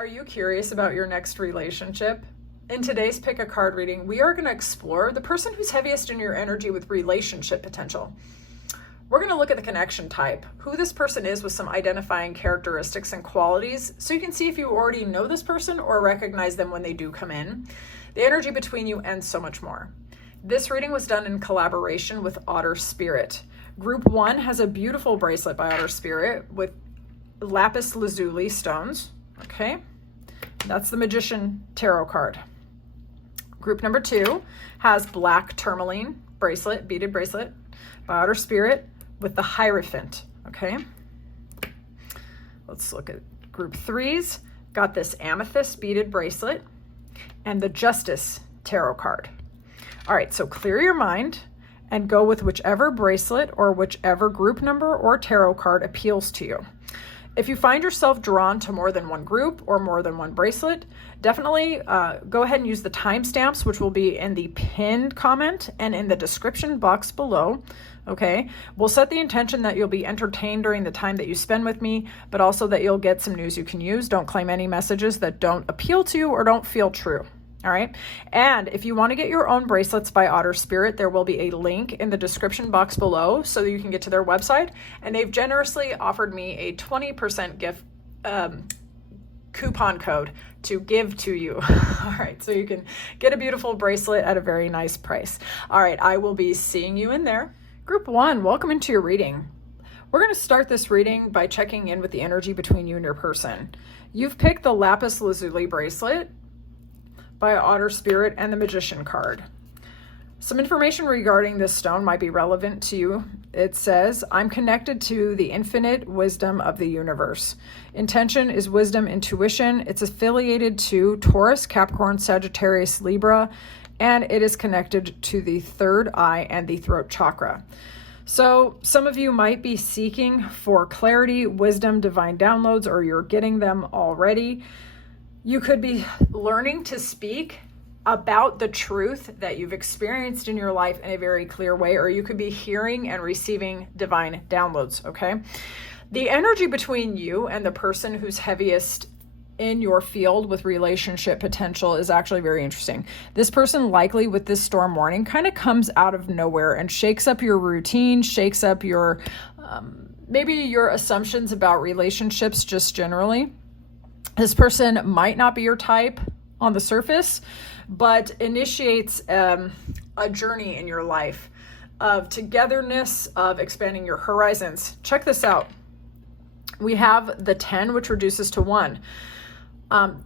Are you curious about your next relationship? In today's Pick a Card reading, we are going to explore the person who's heaviest in your energy with relationship potential. We're going to look at the connection type, who this person is with some identifying characteristics and qualities, so you can see if you already know this person or recognize them when they do come in, the energy between you, and so much more. This reading was done in collaboration with Otter Spirit. Group 1 has a beautiful bracelet by Otter Spirit with lapis lazuli stones. Okay, that's the Magician Tarot card. Group number 2 has black tourmaline bracelet, beaded bracelet by Otter Spirit with the Hierophant. Okay, let's look at group 3's. Got this amethyst beaded bracelet and the Justice Tarot card. All right, so clear your mind and go with whichever bracelet or whichever group number or tarot card appeals to you. If you find yourself drawn to more than one group or more than one bracelet, definitely go ahead and use the timestamps, which will be in the pinned comment and in the description box below. Okay, we'll set the intention that you'll be entertained during the time that you spend with me, but also that you'll get some news you can use. Don't claim any messages that don't appeal to you or don't feel true. All right. And if you want to get your own bracelets by Otter Spirit, there will be a link in the description box below so that you can get to their website. And they've generously offered me a 20% gift coupon code to give to you. All right. So you can get a beautiful bracelet at a very nice price. All right. I will be seeing you in there. Group 1, welcome into your reading. We're going to start this reading by checking in with the energy between you and your person. You've picked the lapis lazuli bracelet by Otter Spirit and the Magician card. Some information regarding this stone might be relevant to you. It says, I'm connected to the infinite wisdom of the universe. Intention is wisdom, intuition. It's affiliated to Taurus, Capricorn, Sagittarius, Libra, and it is connected to the third eye and the throat chakra. So some of you might be seeking for clarity, wisdom, divine downloads, or you're getting them already. You could be learning to speak about the truth that you've experienced in your life in a very clear way, or you could be hearing and receiving divine downloads, okay? The energy between you and the person who's heaviest in your field with relationship potential is actually very interesting. This person likely with this storm warning kind of comes out of nowhere and shakes up your routine, shakes up your, maybe your assumptions about relationships just generally. This person might not be your type on the surface, but initiates a journey in your life of togetherness, of expanding your horizons. Check this out. We have the 10, which reduces to 1.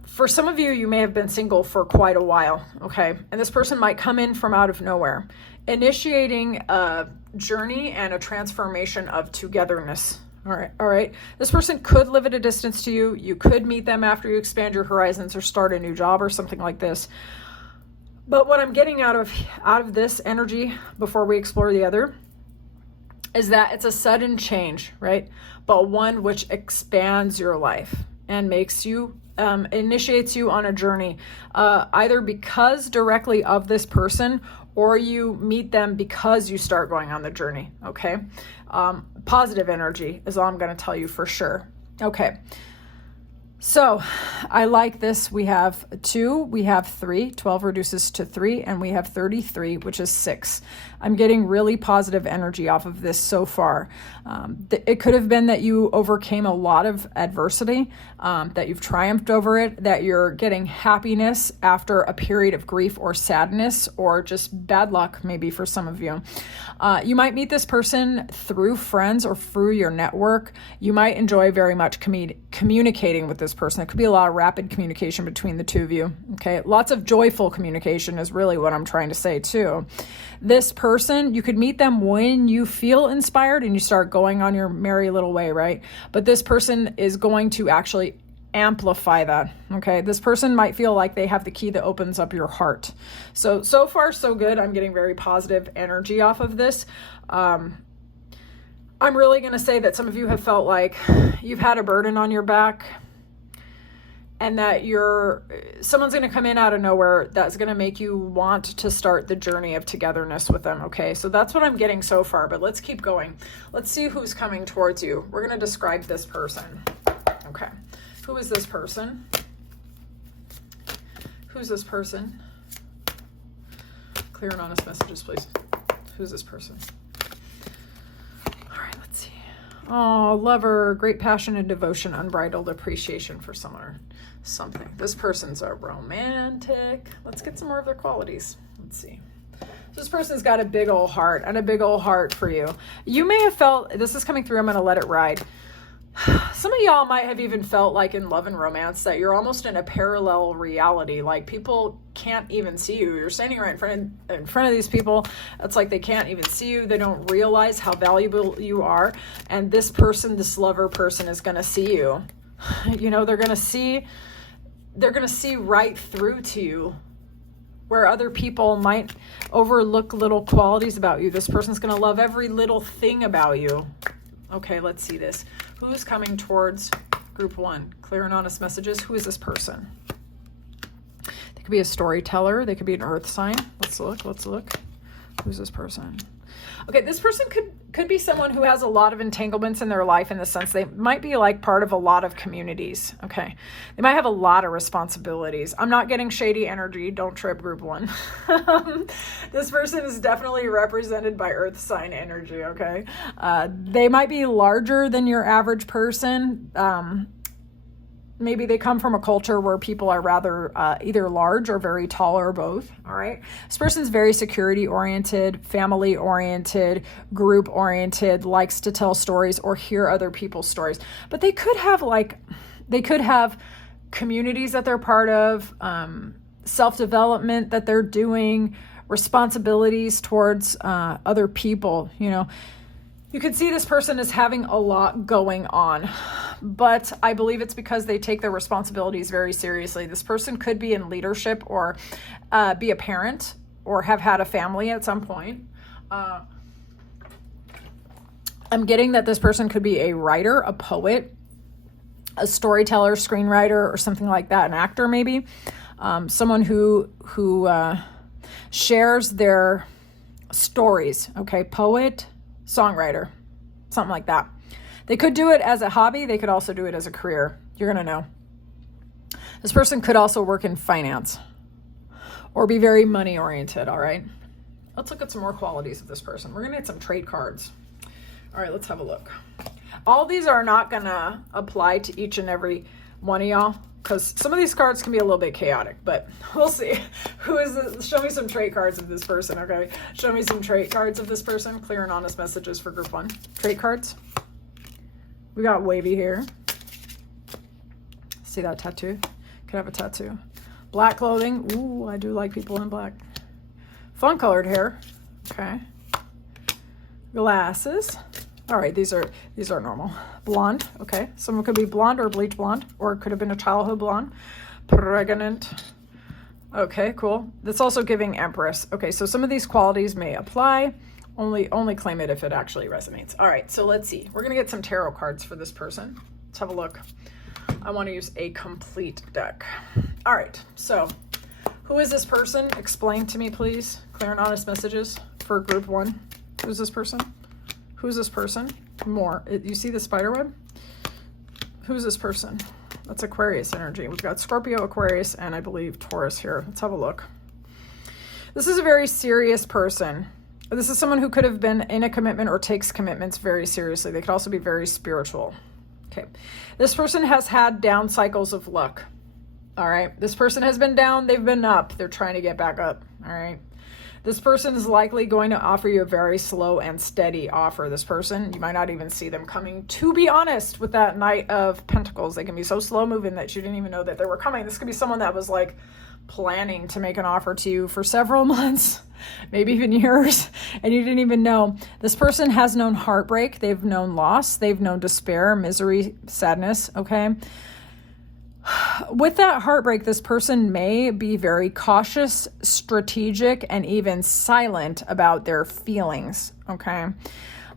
For some of you, you may have been single for quite a while, okay? And this person might come in from out of nowhere, initiating a journey and a transformation of togetherness. All right. This person could live at a distance to you. You could meet them after you expand your horizons or start a new job or something like this. But what I'm getting out of this energy before we explore the other is that it's a sudden change, right? But one which expands your life and makes you, initiates you on a journey, either because directly of this person or you meet them because you start going on the journey, okay? Positive energy is all I'm going to tell you for sure. Okay. So I like this. We have 2, we have 3, 12 reduces to 3, and we have 33, which is 6. I'm getting really positive energy off of this so far. It could have been that you overcame a lot of adversity, that you've triumphed over it, that you're getting happiness after a period of grief or sadness, or just bad luck maybe for some of you. You might meet this person through friends or through your network. You might enjoy very much communicating with this person. It could be a lot of rapid communication between the two of you. Okay, lots of joyful communication is really what I'm trying to say too. This person, you could meet them when you feel inspired and you start going on your merry little way, right? But this person is going to actually amplify that. Okay, this person might feel like they have the key that opens up your heart. So far so good. I'm getting very positive energy off of this. I'm really going to say that some of you have felt like you've had a burden on your back, and that someone's going to come in out of nowhere that's going to make you want to start the journey of togetherness with them. Okay, so that's what I'm getting so far, but let's keep going. Let's see who's coming towards you. We're going to describe this person. Okay, who is this person? Who's this person? Clear and honest messages, please. Who's this person? All right, let's see. Oh, lover, great passion and devotion, unbridled appreciation for someone or something. This person's a romantic. Let's get some more of their qualities. Let's see. This person's got a big old heart and a big old heart for you. You may have felt, this is coming through, I'm going to let it ride. Some of y'all might have even felt like in love and romance that you're almost in a parallel reality. Like people can't even see you. You're standing right in front of these people. It's like they can't even see you. They don't realize how valuable you are. And this person, this lover person is going to see you. You know, they're going to see right through to you where other people might overlook little qualities about you. This person's going to love every little thing about you. Okay, let's see this. Who's coming towards group one? Clear and honest messages. Who is this person? They could be a storyteller. They could be an earth sign. Let's look. Who's this person? Okay, this person could be someone who has a lot of entanglements in their life in the sense they might be like part of a lot of communities, okay? They might have a lot of responsibilities. I'm not getting shady energy. Don't trip group one. This person is definitely represented by earth sign energy, okay? They might be larger than your average person. Maybe they come from a culture where people are rather either large or very tall or both, all right? This person's very security-oriented, family-oriented, group-oriented, likes to tell stories or hear other people's stories. But they could have communities that they're part of, self-development that they're doing, responsibilities towards other people, you know. You could see this person as having a lot going on, but I believe it's because they take their responsibilities very seriously. This person could be in leadership or be a parent or have had a family at some point. I'm getting that this person could be a writer, a poet, a storyteller, screenwriter, or something like that, an actor maybe. Someone who shares their stories, okay, poet, songwriter, something like that. They could do it as a hobby. They could also do it as a career. You're going to know. This person could also work in finance or be very money oriented. All right. Let's look at some more qualities of this person. We're going to get some trait cards. All right, let's have a look. All these are not going to apply to each and every one of y'all because some of these cards can be a little bit chaotic, but we'll see. Who is this? Show me some trait cards of this person, okay? Show me some trait cards of this person. Clear and honest messages for group one. Trait cards. We got wavy hair. See that tattoo? Could have a tattoo. Black clothing. Ooh, I do like people in black. Fun colored hair. Okay. Glasses. All right, these are normal. Blonde, okay. Someone could be blonde or bleach blonde, or it could have been a childhood blonde. Pregnant. Okay, cool. That's also giving Empress. Okay, so some of these qualities may apply. Only claim it if it actually resonates. All right, so let's see. We're gonna get some tarot cards for this person. Let's have a look. I want to use a complete deck. All right, so who is this person? Explain to me, please. Clear and honest messages for group one. Who's this person? Who's this person? More. You see the spider web? Who's this person? That's Aquarius energy. We've got Scorpio, Aquarius, and I believe Taurus here. Let's have a look. This is a very serious person. This is someone who could have been in a commitment or takes commitments very seriously. They could also be very spiritual. Okay. This person has had down cycles of luck. All right. This person has been down. They've been up. They're trying to get back up. All right. This person is likely going to offer you a very slow and steady offer. This person, you might not even see them coming. To be honest, with that Knight of Pentacles, they can be so slow moving that you didn't even know that they were coming. This could be someone that was like planning to make an offer to you for several months, maybe even years, and you didn't even know. This person has known heartbreak. They've known loss. They've known despair, misery, sadness, okay? With that heartbreak, this person may be very cautious, strategic, and even silent about their feelings, okay?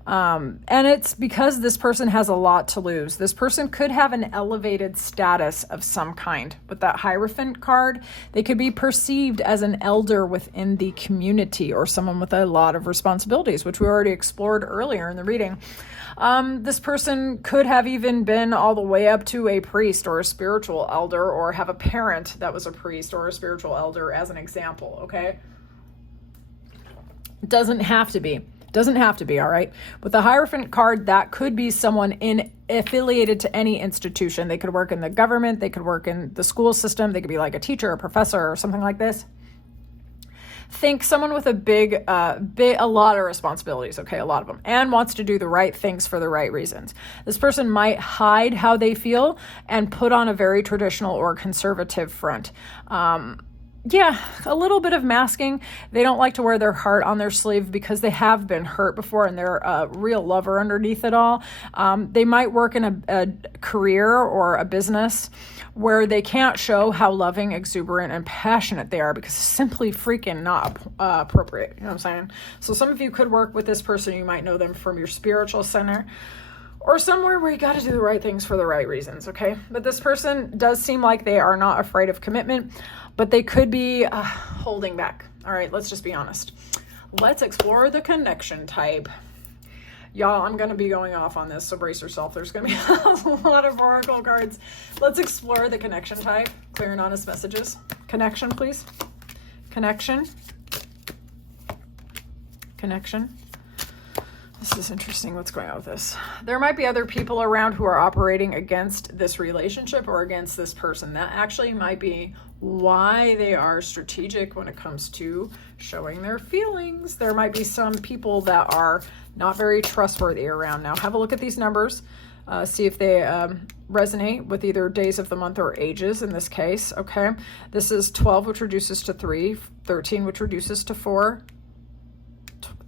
And it's because this person has a lot to lose. This person could have an elevated status of some kind. With that Hierophant card, they could be perceived as an elder within the community or someone with a lot of responsibilities, which we already explored earlier in the reading. This person could have even been all the way up to a priest or a spiritual elder, or have a parent that was a priest or a spiritual elder as an example, okay? Doesn't have to be. Doesn't have to be, all right? With the Hierophant card, that could be someone affiliated to any institution. They could work in the government. They could work in the school system. They could be like a teacher, a professor, or something like this. Think someone with a lot of responsibilities, okay, a lot of them, and wants to do the right things for the right reasons. This person might hide how they feel and put on a very traditional or conservative front. Yeah, a little bit of masking. They don't like to wear their heart on their sleeve because they have been hurt before and they're a real lover underneath it all. They might work in a career or a business where they can't show how loving, exuberant, and passionate they are because it's simply freaking not appropriate. You know what I'm saying? So some of you could work with this person. You might know them from your spiritual center, or somewhere where you got to do the right things for the right reasons, okay? But this person does seem like they are not afraid of commitment, but they could be holding back. All right, let's just be honest. Let's explore the connection type. Y'all, I'm going to be going off on this, so brace yourself. There's going to be a lot of oracle cards. Let's explore the connection type. Clear and honest messages. Connection, please. Connection. Connection. This is interesting. What's going on with this? There might be other people around who are operating against this relationship or against this person. That actually might be why they are strategic when it comes to showing their feelings. There might be some people that are not very trustworthy around. Now, have a look at these numbers. See if they resonate with either days of the month or ages in this case, okay? This is 12, which reduces to 3, 13, which reduces to 4,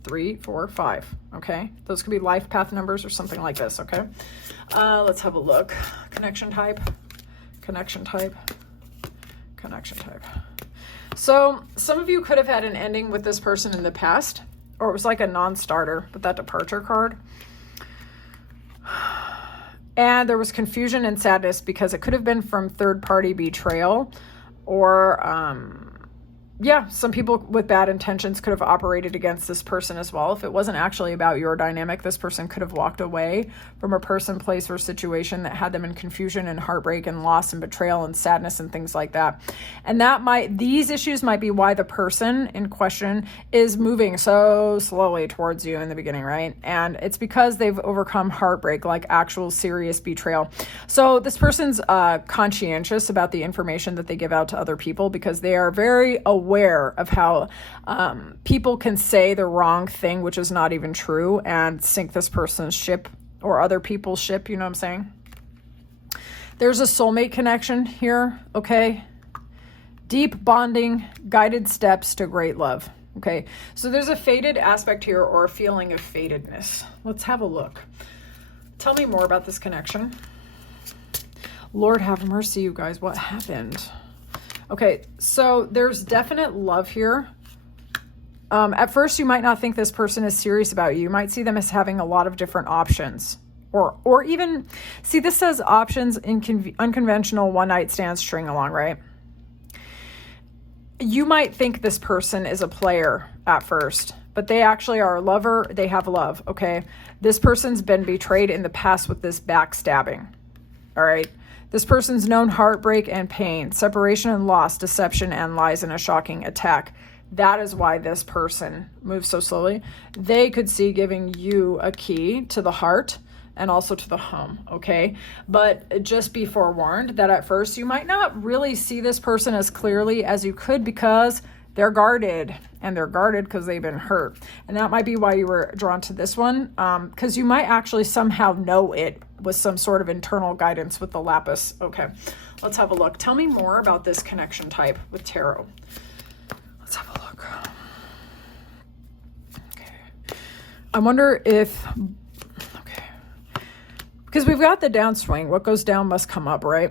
3, 4, 5, okay? Those could be life path numbers or something like this, okay? Let's have a look. Connection type, connection type, connection type. So some of you could have had an ending with this person in the past, or it was like a non-starter with that departure card. And there was confusion and sadness because it could have been from third-party betrayal, or yeah, some people with bad intentions could have operated against this person as well. If it wasn't actually about your dynamic, this person could have walked away from a person, place, or situation that had them in confusion and heartbreak and loss and betrayal and sadness and things like that. And these issues might be why the person in question is moving so slowly towards you in the beginning, right? And it's because they've overcome heartbreak, like actual serious betrayal. So this person's conscientious about the information that they give out to other people because they are very aware of how people can say the wrong thing, which is not even true, and sink this person's ship or other people's ship. You know what I'm saying? There's a soulmate connection here, okay? Deep bonding, guided steps to great love, okay? So there's a fated aspect here, or a feeling of fatedness. Let's have a look. Tell me more about this connection. Lord have mercy, you guys. What happened? Okay, so there's definite love here. At first, you might not think this person is serious about you. You might see them as having a lot of different options. Or even, see, this says options in unconventional one-night stand string along, right? You might think this person is a player at first, but they actually are a lover. They have love, okay? This person's been betrayed in the past with this backstabbing, all right? This person's known heartbreak and pain, separation and loss, deception and lies, in a shocking attack. That is why this person moves so slowly. They could see giving you a key to the heart and also to the home, okay? But just be forewarned that at first you might not really see this person as clearly as you could because they're guarded, and they're guarded because they've been hurt. And that might be why you were drawn to this one, because you might actually somehow know it with some sort of internal guidance with the lapis. Okay, let's have a look. Tell me more about this connection type with tarot. Let's have a look. Okay. I wonder if, okay, because we've got the downswing. What goes down must come up, right?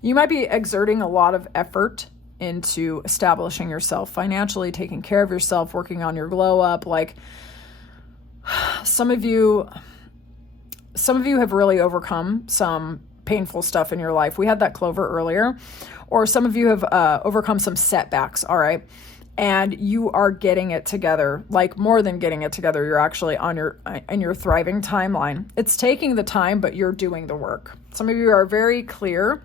You might be exerting a lot of effort into establishing yourself financially, taking care of yourself, working on your glow up. Like, Some of you have really overcome some painful stuff in your life. We had that Clover earlier. Or some of you have overcome some setbacks, all right? And you are getting it together, like more than getting it together. You're actually in your thriving timeline. It's taking the time, but you're doing the work. Some of you are very clear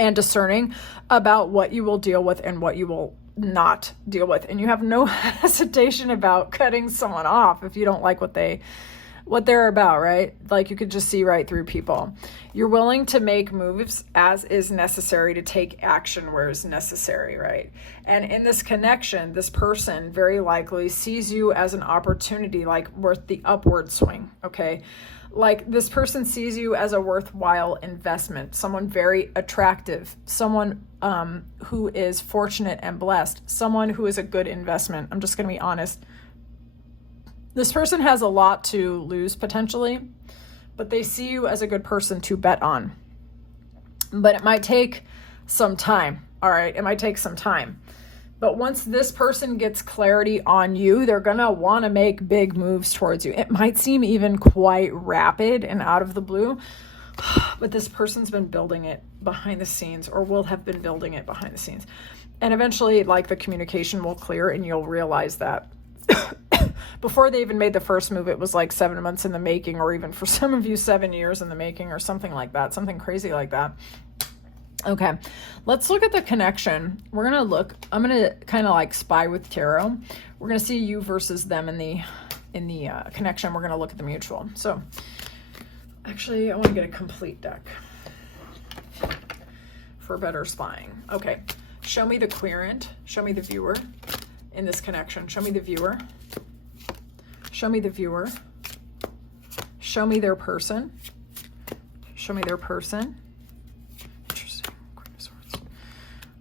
and discerning about what you will deal with and what you will not deal with. And you have no hesitation about cutting someone off if you don't like what they're about, right? Like you could just see right through people. You're willing to make moves as is necessary to take action where is necessary, right? And in this connection, this person very likely sees you as an opportunity, like worth the upward swing, okay? Like this person sees you as a worthwhile investment, someone very attractive, someone who is fortunate and blessed, someone who is a good investment. I'm just going to be honest. This person has a lot to lose potentially, but they see you as a good person to bet on. But it might take some time, all right? It might take some time. But once this person gets clarity on you, they're going to want to make big moves towards you. It might seem even quite rapid and out of the blue, but this person's been building it behind the scenes or will have been building it behind the scenes. And eventually, like the communication will clear and you'll realize that before they even made the first move, it was like 7 months in the making, or even for some of you, 7 years in the making, or something like that, something crazy like that. Okay, let's look at the connection. I'm going to kind of like spy with tarot. We're going to see you versus them in the connection. We're going to look at the mutual. So actually, I want to get a complete deck for better spying. Okay, show me the querent. Show me the viewer in this connection. Show me the viewer. Show me the viewer. Show me their person. Show me their person. Interesting. Queen of Swords.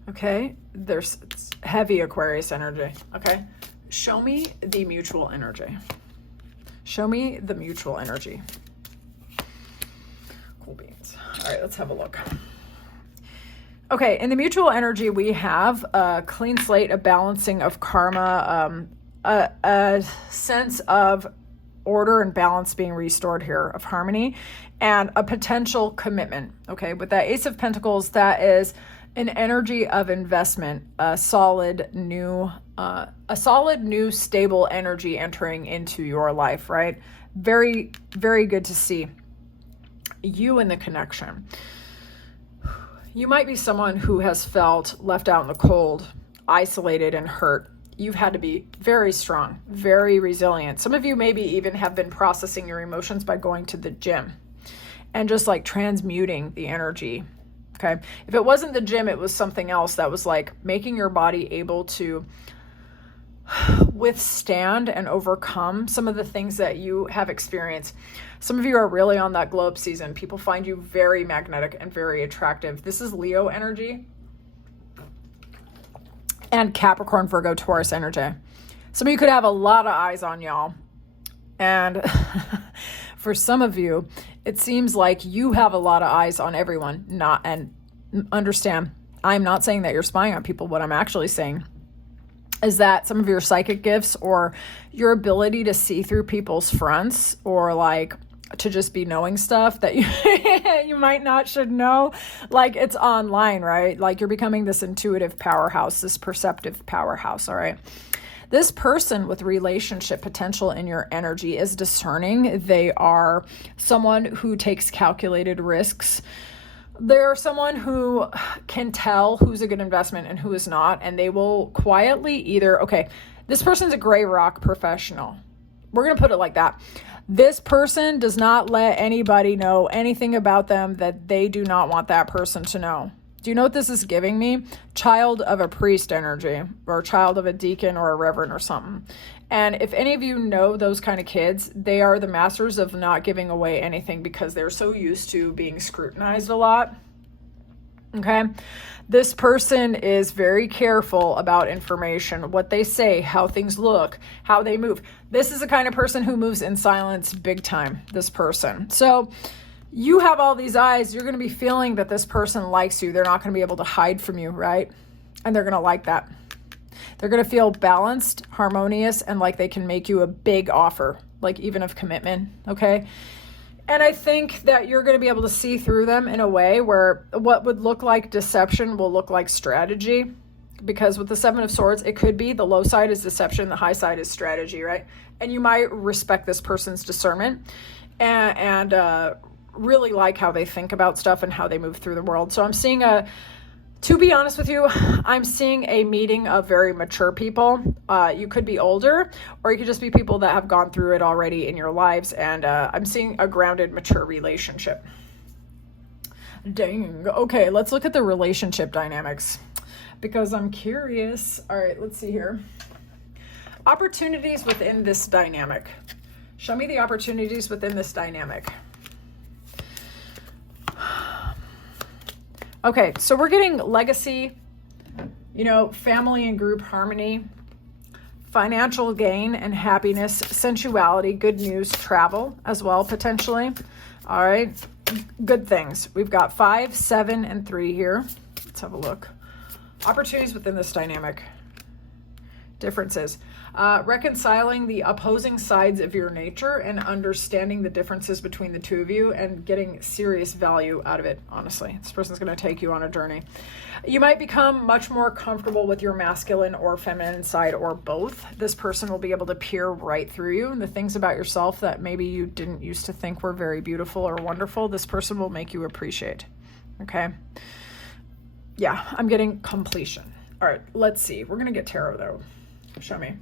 Okay. There's heavy Aquarius energy. Okay. Show me the mutual energy. Show me the mutual energy. Cool beans. All right, let's have a look. Okay, in the mutual energy, we have a clean slate, a balancing of karma, a sense of order and balance being restored here, of harmony, and a potential commitment. Okay, with that Ace of Pentacles, that is an energy of investment, a solid new stable energy entering into your life, right? Very, very good to see you in the connection. You might be someone who has felt left out in the cold, isolated and hurt. You've had to be very strong, very resilient. Some of you maybe even have been processing your emotions by going to the gym and just like transmuting the energy. Okay. If it wasn't the gym, it was something else that was like making your body able to withstand and overcome some of the things that you have experienced. Some of you are really on that glow up season. People find you very magnetic and very attractive. This is Leo energy and Capricorn, Virgo, Taurus energy. Some of you could have a lot of eyes on y'all. And for some of you, it seems like you have a lot of eyes on everyone. And understand, I'm not saying that you're spying on people. What I'm actually saying is that some of your psychic gifts or your ability to see through people's fronts, or like to just be knowing stuff that you might not should know, like it's online, right? Like you're becoming this intuitive powerhouse, this perceptive powerhouse, all right? This person with relationship potential in your energy is discerning. They are someone who takes calculated risks. They're someone who can tell who's a good investment and who is not, and they will quietly either, okay, this person's a gray rock professional. We're going to put it like that. This person does not let anybody know anything about them that they do not want that person to know. Do you know what this is giving me? Child of a priest energy, or child of a deacon or a reverend or something. And if any of you know those kind of kids, they are the masters of not giving away anything because they're so used to being scrutinized a lot. Okay. This person is very careful about information, what they say, how things look, how they move. This is the kind of person who moves in silence big time, this person. So you have all these eyes. You're going to be feeling that this person likes you. They're not going to be able to hide from you, right? And they're going to like that. They're going to feel balanced, harmonious, and like they can make you a big offer. like even of commitment, okay? And I think that you're going to be able to see through them in a way where what would look like deception will look like strategy. Because with the Seven of Swords, it could be the low side is deception, the high side is strategy, right? And you might respect this person's discernment and really like how they think about stuff and how they move through the world. So I'm seeing to be honest with you, I'm seeing a meeting of very mature people. You could be older, or you could just be people that have gone through it already in your lives. And I'm seeing a grounded, mature relationship. Dang. Okay, let's look at the relationship dynamics because I'm curious. All right, let's see here. Opportunities within this dynamic. Show me the opportunities within this dynamic. Okay, so we're getting legacy, family and group harmony, financial gain and happiness, sensuality, good news, travel as well, potentially. All right, good things. We've got 5, 7, and 3 here. Let's have a look. Opportunities within this dynamic. Differences. Reconciling the opposing sides of your nature and understanding the differences between the two of you and getting serious value out of it, honestly. This person's going to take you on a journey. You might become much more comfortable with your masculine or feminine side or both. This person will be able to peer right through you, and the things about yourself that maybe you didn't used to think were very beautiful or wonderful, this person will make you appreciate. Okay? Yeah, I'm getting completion. All right, let's see. We're going to get tarot though. Show me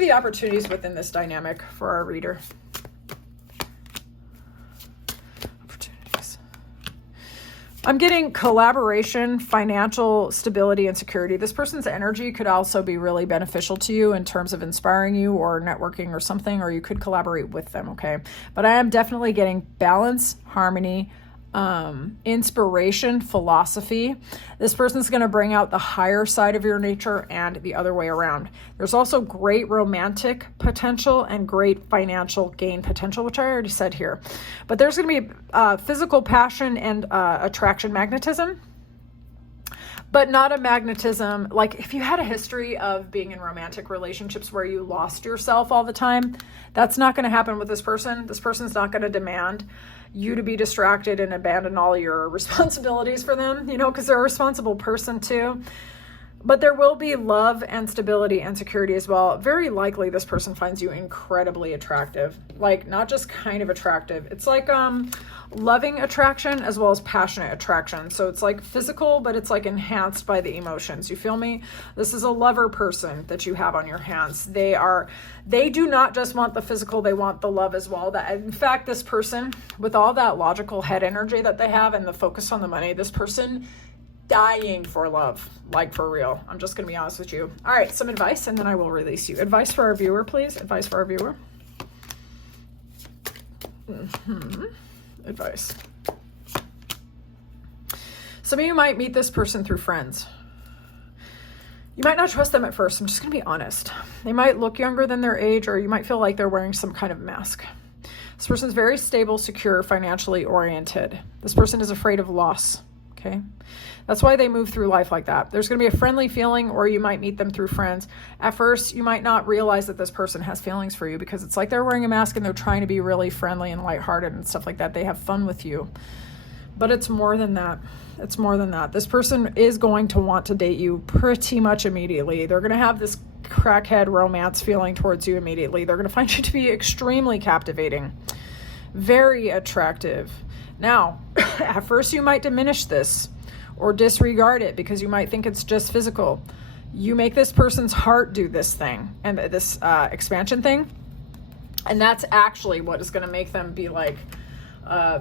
the opportunities within this dynamic for our reader. Opportunities. I'm getting collaboration, financial stability, and security. This person's energy could also be really beneficial to you in terms of inspiring you or networking or something, or you could collaborate with them, okay? But I am definitely getting balance, harmony, inspiration, philosophy. This person's going to bring out the higher side of your nature and the other way around. There's also great romantic potential and great financial gain potential, which I already said here. But there's going to be physical passion and attraction, magnetism. But not a magnetism, like if you had a history of being in romantic relationships where you lost yourself all the time, that's not going to happen with this person. This person's not going to demand you to be distracted and abandon all your responsibilities for them, because they're a responsible person too. But there will be love and stability and security as well. Very likely this person finds you incredibly attractive. Like, not just kind of attractive. It's like loving attraction as well as passionate attraction. So it's like physical, but it's like enhanced by the emotions. You feel me? This is a lover person that you have on your hands. They do not just want the physical, they want the love as well. That, in fact, this person, with all that logical head energy that they have and the focus on the money, this person dying for love, like for real. I'm just going to be honest with you. All right, some advice, and then I will release you. Advice for our viewer, please. Advice for our viewer. Advice. Some of you might meet this person through friends. You might not trust them at first. I'm just going to be honest. They might look younger than their age, or you might feel like they're wearing some kind of mask. This person's very stable, secure, financially oriented. This person is afraid of loss. Okay? That's why they move through life like that. There's going to be a friendly feeling, or you might meet them through friends. At first, you might not realize that this person has feelings for you because it's like they're wearing a mask and they're trying to be really friendly and lighthearted and stuff like that. They have fun with you. But it's more than that. It's more than that. This person is going to want to date you pretty much immediately. They're going to have this crackhead romance feeling towards you immediately. They're going to find you to be extremely captivating, very attractive. Now, at first you might diminish this or disregard it because you might think it's just physical. You make this person's heart do this thing and this expansion thing, and that's actually what is going to make them be like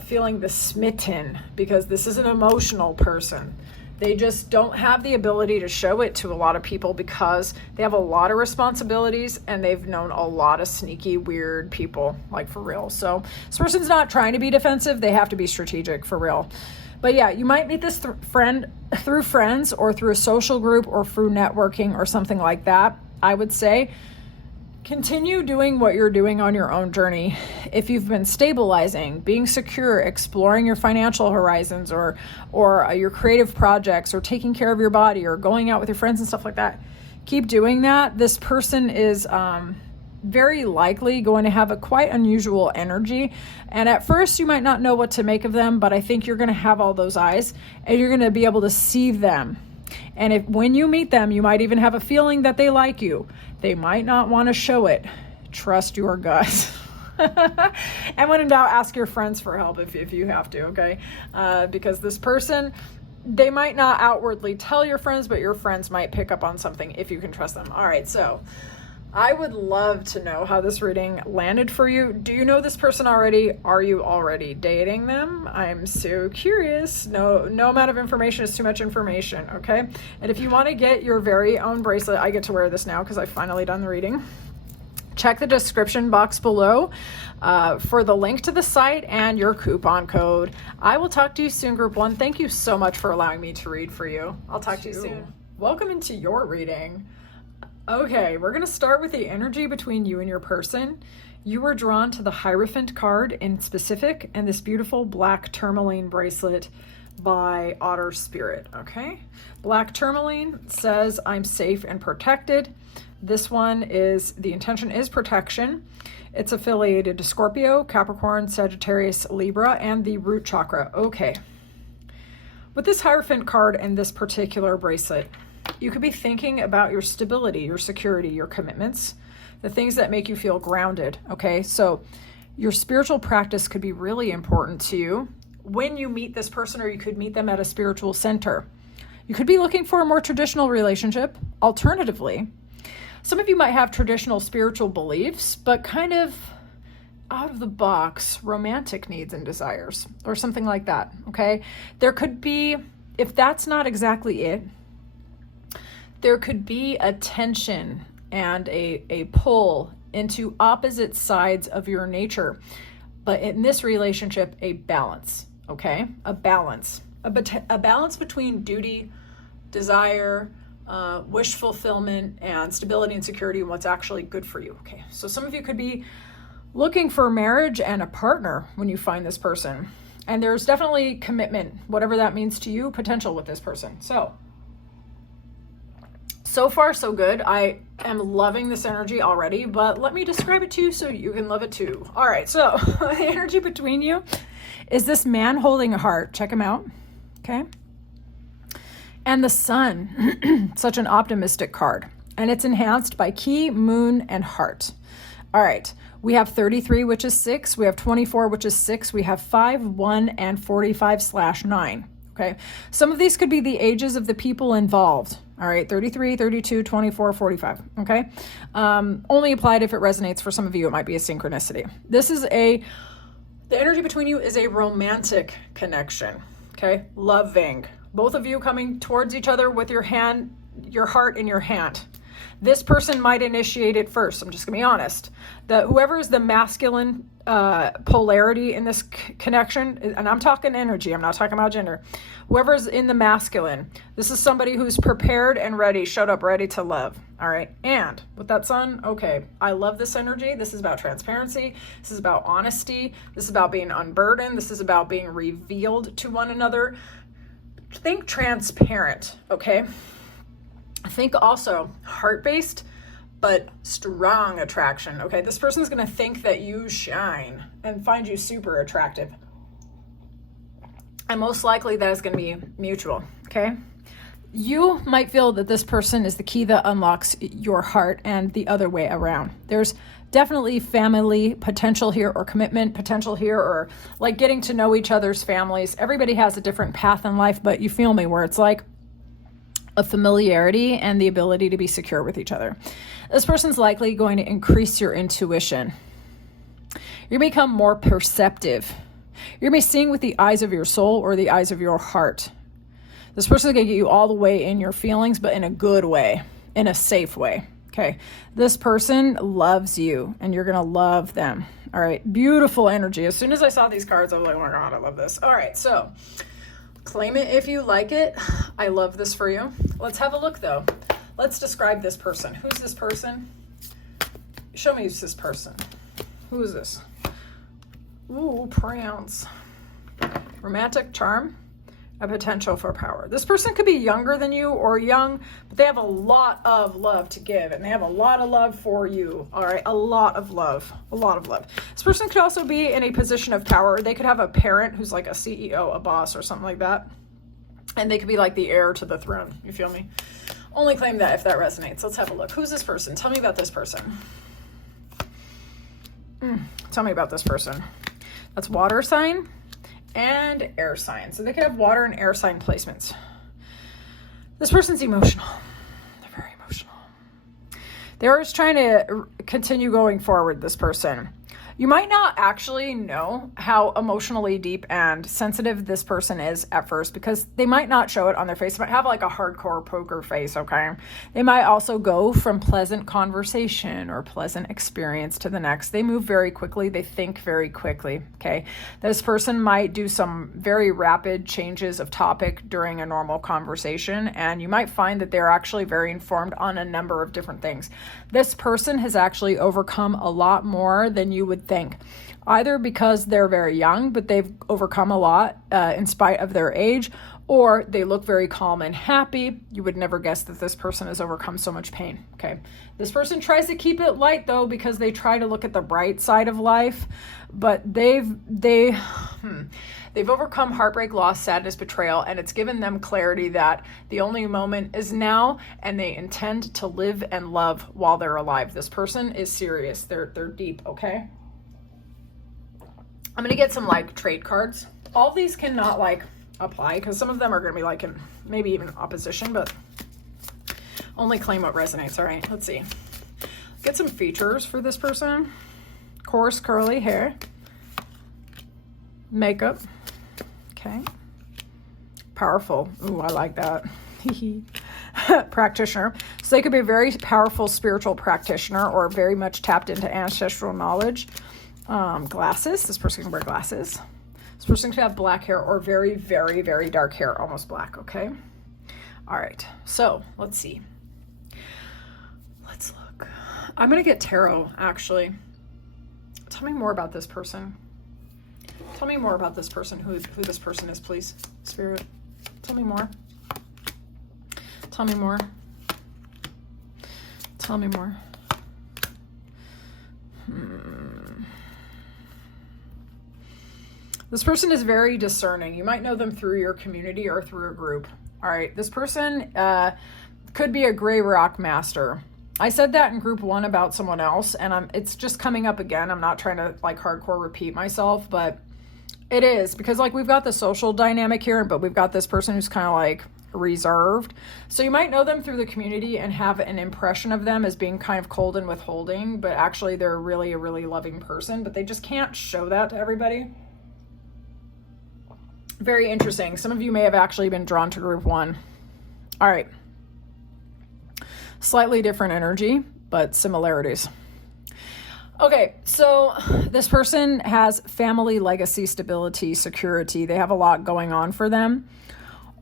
feeling the smitten, because this is an emotional person. They just don't have the ability to show it to a lot of people because they have a lot of responsibilities and they've known a lot of sneaky, weird people, like for real. So this person's not trying to be defensive. They have to be strategic for real. But yeah, you might meet this friend through friends or through a social group or through networking or something like that. I would say continue doing what you're doing on your own journey. If you've been stabilizing, being secure, exploring your financial horizons or your creative projects or taking care of your body or going out with your friends and stuff like that, keep doing that. This person is very likely going to have a quite unusual energy. And at first you might not know what to make of them, but I think you're going to have all those eyes and you're going to be able to see them. And if when you meet them, you might even have a feeling that they like you. They might not want to show it. Trust your gut. And when in doubt, ask your friends for help if you have to, okay? Because this person, they might not outwardly tell your friends, but your friends might pick up on something if you can trust them. All right, so I would love to know how this reading landed for you. Do you know this person already? Are you already dating them? I'm so curious. No amount of information is too much information, okay? And if you want to get your very own bracelet, I get to wear this now because I've finally done the reading. Check the description box below for the link to the site and your coupon code. I will talk to you soon, Group 1. Thank you so much for allowing me to read for you. I'll talk to you soon. Welcome into your reading. Okay, we're going to start with the energy between you and your person. You were drawn to the Hierophant card in specific and this beautiful black tourmaline bracelet by Otter Spirit, okay? Black tourmaline says, I'm safe and protected. This one is, the intention is protection. It's affiliated to Scorpio, Capricorn, Sagittarius, Libra, and the root chakra. Okay. With this Hierophant card and this particular bracelet, you could be thinking about your stability, your security, your commitments, the things that make you feel grounded, okay? So your spiritual practice could be really important to you when you meet this person, or you could meet them at a spiritual center. You could be looking for a more traditional relationship. Alternatively, some of you might have traditional spiritual beliefs, but kind of out of the box romantic needs and desires or something like that, okay? There could be, if that's not exactly it, there could be a tension and a pull into opposite sides of your nature. But in this relationship, a balance, okay? A balance between duty, desire, wish fulfillment, and stability and security, and what's actually good for you. Okay, so some of you could be looking for marriage and a partner when you find this person. And there's definitely commitment, whatever that means to you, potential with this person. So far, so good. I am loving this energy already, but let me describe it to you so you can love it too. All right, so the energy between you is this man holding a heart. Check him out, okay? And the sun, such an optimistic card. And it's enhanced by key, moon, and heart. All right, we have 33, which is 6. We have 24, which is 6. We have 5, 1, and 45/9. Okay, some of these could be the ages of the people involved. All right, 33, 32, 24, 45. Okay, only applied if it resonates. For some of you, it might be a synchronicity. The energy between you is a romantic connection. Okay, loving. Both of you coming towards each other with your heart in your hand. This person might initiate it first. I'm just gonna be honest. Whoever is the masculine polarity in this connection, and I'm talking energy, I'm not talking about gender. Whoever's in the masculine, this is somebody who's prepared and ready, showed up ready to love. All right, and with that sun, okay, I love this energy. This is about transparency. This is about honesty. This is about being unburdened. This is about being revealed to one another. Think transparent, okay? Think also heart-based, but strong attraction, okay? This person's gonna think that you shine and find you super attractive. And most likely that is gonna be mutual, okay? You might feel that this person is the key that unlocks your heart and the other way around. There's definitely family potential here, or commitment potential here, or like getting to know each other's families. Everybody has a different path in life, but you feel me, where it's like a familiarity and the ability to be secure with each other. This person's likely going to increase your intuition. You're going to become more perceptive. You're going to be seeing with the eyes of your soul or the eyes of your heart. This person's going to get you all the way in your feelings, but in a good way, in a safe way. Okay, this person loves you and you're going to love them. All right, beautiful energy. As soon as I saw these cards, I was like, oh my God, I love this. All right, so claim it if you like it. I love this for you. Let's have a look though. Let's describe this person. Who's this person? Show me who's this person. Who is this? Ooh, Prince. Romantic charm. a potential for power. This person could be younger than you or young, but they have a lot of love to give, and they have a lot of love for you. All right, a lot of love. This person could also be in a position of power. They could have a parent who's like a CEO, a boss, or something like that, and they could be like the heir to the throne. You feel me? Only claim that if that resonates. Let's have a look. Who's this person? Tell me about this person. Tell me about this person. That's water sign and air sign. So they could have water and air sign placements. This person's emotional. They're very emotional. They're just trying to continue going forward, this person. You might not actually know how emotionally deep and sensitive this person is at first, because they might not show it on their face. They might have like a hardcore poker face, okay? They might also go from pleasant conversation or pleasant experience to the next. They move very quickly. They think very quickly, okay? This person might do some very rapid changes of topic during a normal conversation, and you might find that they're actually very informed on a number of different things. This person has actually overcome a lot more than you would think, either because they're very young, but they've overcome a lot in spite of their age, or they look very calm and happy. You would never guess that this person has overcome so much pain, okay? This person tries to keep it light, though, because they try to look at the bright side of life, but they've overcome heartbreak, loss, sadness, betrayal, and it's given them clarity that the only moment is now, and they intend to live and love while they're alive. This person is serious. They're deep, okay? I'm going to get some like trade cards. All these cannot like apply because some of them are going to be like in maybe even opposition, but only claim what resonates. All right, let's see. Get some features for this person. Coarse curly hair. Makeup. Okay. Powerful. Ooh, I like that. Practitioner. So they could be a very powerful spiritual practitioner or very much tapped into ancestral knowledge. Glasses. This person can wear glasses. This person could have black hair or very, very, very dark hair, almost black, okay? All right, so let's see. Let's look. I'm going to get tarot, actually. Tell me more about this person. Tell me more about this person, who this person is, please. Spirit, tell me more. Tell me more. Tell me more. This person is very discerning. You might know them through your community or through a group. All right, this person could be a gray rock master. I said that in group 1 about someone else, and it's just coming up again. I'm not trying to like hardcore repeat myself, but it is because like we've got the social dynamic here, but we've got this person who's kind of like reserved. So you might know them through the community and have an impression of them as being kind of cold and withholding, but actually they're really a really loving person, but they just can't show that to everybody. Very interesting. Some of you may have actually been drawn to group 1. All right. Slightly different energy, but similarities. Okay, so this person has family, legacy, stability, security. They have a lot going on for them.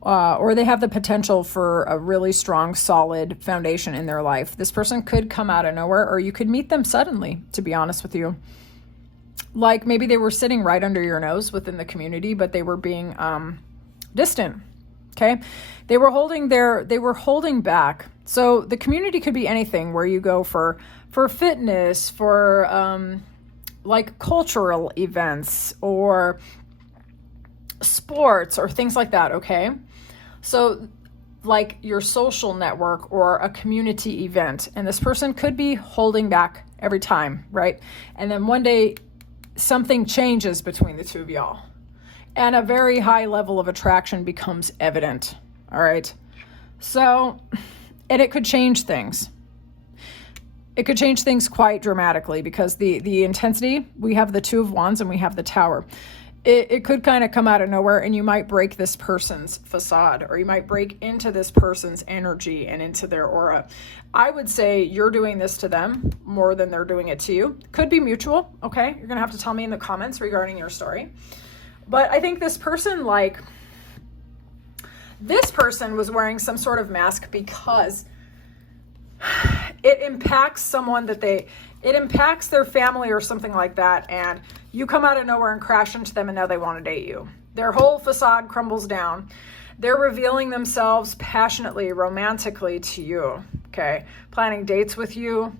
Or they have the potential for a really strong, solid foundation in their life. This person could come out of nowhere, or you could meet them suddenly, to be honest with you. Like maybe they were sitting right under your nose within the community, but they were being distant. Okay, they were holding back. So the community could be anything where you go for fitness, for like cultural events or sports or things like that. Okay, so like your social network or a community event, and this person could be holding back every time, right? And then one day something changes between the two of y'all and a very high level of attraction becomes evident. All right. So, and it could change things. It could change things quite dramatically because the intensity, we have the 2 of Wands and we have the Tower. It could kind of come out of nowhere, and you might break this person's facade, or you might break into this person's energy and into their aura. I would say you're doing this to them more than they're doing it to you. Could be mutual, okay? You're going to have to tell me in the comments regarding your story. But I think this person, this person was wearing some sort of mask because it impacts someone that it impacts their family or something like that, and you come out of nowhere and crash into them, and now they want to date you. Their whole facade crumbles down. They're revealing themselves passionately, romantically to you, okay? Planning dates with you,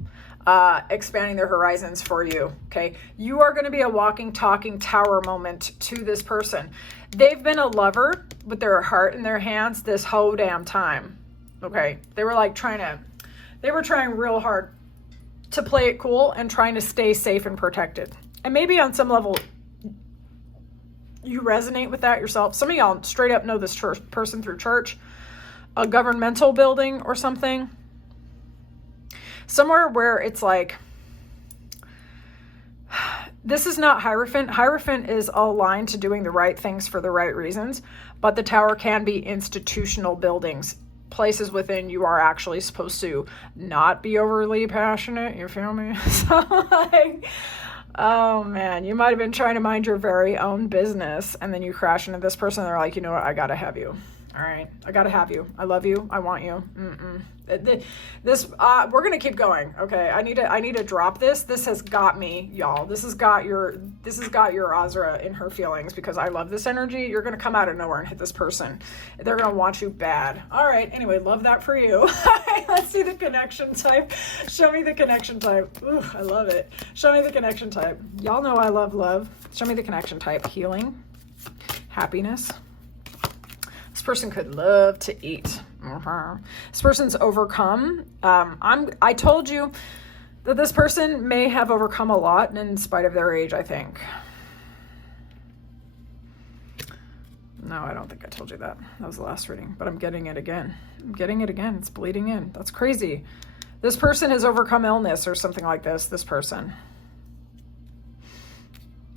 expanding their horizons for you, okay? You are going to be a walking, talking tower moment to this person. They've been a lover with their heart in their hands this whole damn time, okay? They were trying real hard to play it cool and trying to stay safe and protected. And maybe on some level, you resonate with that yourself. Some of y'all straight up know this person through church, a governmental building or something. Somewhere where it's like, this is not Hierophant. Hierophant is aligned to doing the right things for the right reasons, but the tower can be institutional buildings, places within you are actually supposed to not be overly passionate. You feel me? So like, oh man, you might have been trying to mind your very own business and then you crash into this person and they're like, you know what, I gotta have you. All right, I gotta have you. I love you. I want you. We're gonna keep going. Okay, I need to drop this. This has got me, y'all. This has got your Ozra in her feelings because I love this energy. You're gonna come out of nowhere and hit this person. They're gonna want you bad. All right. Anyway, love that for you. Let's see the connection type. Show me the connection type. Ooh, I love it. Show me the connection type. Y'all know I love love. Show me the connection type. Healing, happiness. This person could love to eat. This person's overcome. I told you that this person may have overcome a lot in spite of their age, I think. No, I don't think I told you that. That was the last reading, but I'm getting it again. It's bleeding in. That's crazy. This person has overcome illness or something like this person.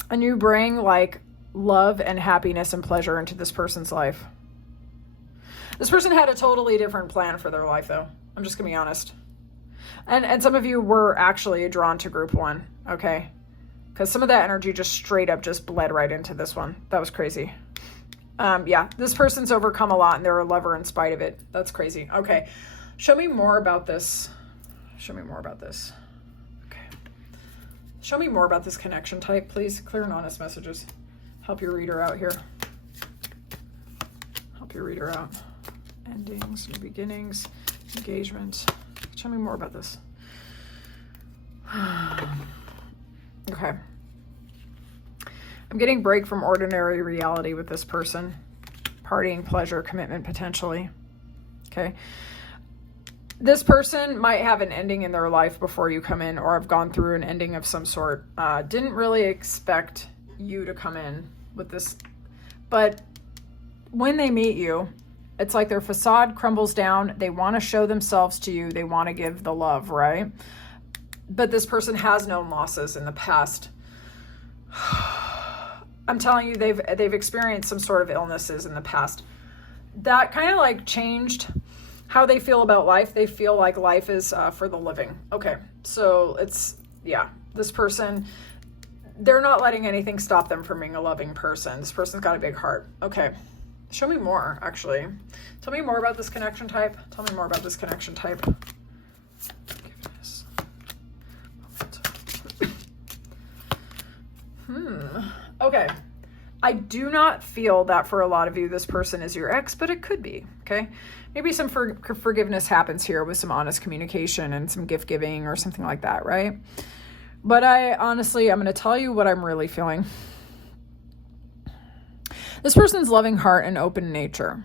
And you bring like love and happiness and pleasure into this person's life. This person had a totally different plan for their life, though. I'm just going to be honest. And some of you were actually drawn to group one, okay? Because some of that energy just straight up just bled right into this one. That was crazy. Yeah, this person's overcome a lot, and they're a lover in spite of it. That's crazy. Okay, show me more about this. Show me more about this. Okay. Show me more about this connection type, please. Clear and honest messages. Help your reader out here. Help your reader out. Endings, new beginnings, engagement. Show me more about this. Okay. I'm getting break from ordinary reality with this person. Partying, pleasure, commitment, potentially. Okay. This person might have an ending in their life before you come in, or have gone through an ending of some sort. Didn't really expect you to come in with this, but when they meet you, it's like their facade crumbles down. They want to show themselves to you. They want to give the love, right? But this person has known losses in the past. I'm telling you, they've experienced some sort of illnesses in the past. That kind of like changed how they feel about life. They feel like life is for the living. Okay, so it's, yeah, this person, they're not letting anything stop them from being a loving person. This person's got a big heart. Okay. Show me more, actually. Tell me more about this connection type. Tell me more about this connection type. Forgiveness. Okay. I do not feel that for a lot of you, this person is your ex, but it could be, okay? Maybe some forgiveness happens here with some honest communication and some gift giving or something like that, right? But I'm going to tell you what I'm really feeling. This person's loving heart and open nature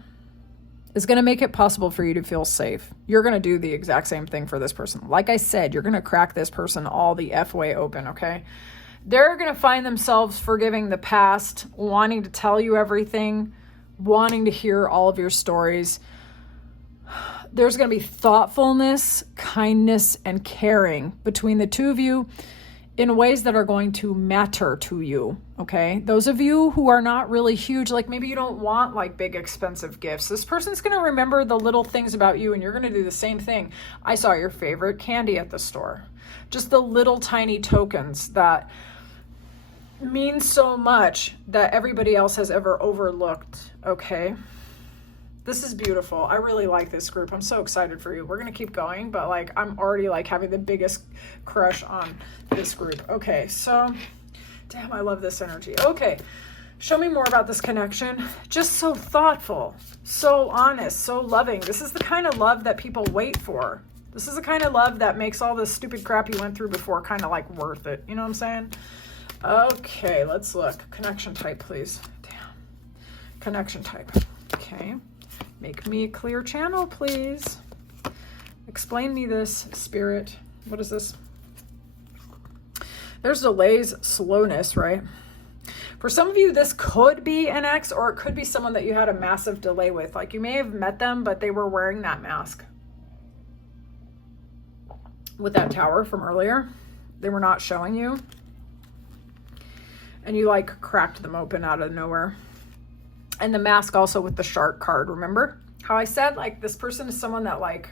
is going to make it possible for you to feel safe. You're going to do the exact same thing for this person. Like I said, you're going to crack this person all the F way open, okay? They're going to find themselves forgiving the past, wanting to tell you everything, wanting to hear all of your stories. There's going to be thoughtfulness, kindness, and caring between the two of you in ways that are going to matter to you, okay? Those of you who are not really huge, like maybe you don't want like big expensive gifts. This person's going to remember the little things about you and you're going to do the same thing. I saw your favorite candy at the store. Just the little tiny tokens that mean so much that everybody else has ever overlooked, okay? This is beautiful. I really like this group. I'm so excited for you. We're going to keep going, but like I'm already like having the biggest crush on this group. Okay, so damn, I love this energy. Okay, Show me more about this connection. Just so thoughtful, so honest, so loving. This is the kind of love that people wait for. This is the kind of love that makes all this stupid crap you went through before kind of like worth it. You know what I'm saying? Okay, let's look. Connection type, please. Damn. Connection type. Okay. Make me a clear channel, please. Explain me this, Spirit. What is this? There's delays, slowness, right? For some of you, this could be an ex, or it could be someone that you had a massive delay with. Like you may have met them, but they were wearing that mask. With that tower from earlier, they were not showing you. And you like cracked them open out of nowhere. And the mask also with the shark card, remember? How I said, like, this person is someone that, like,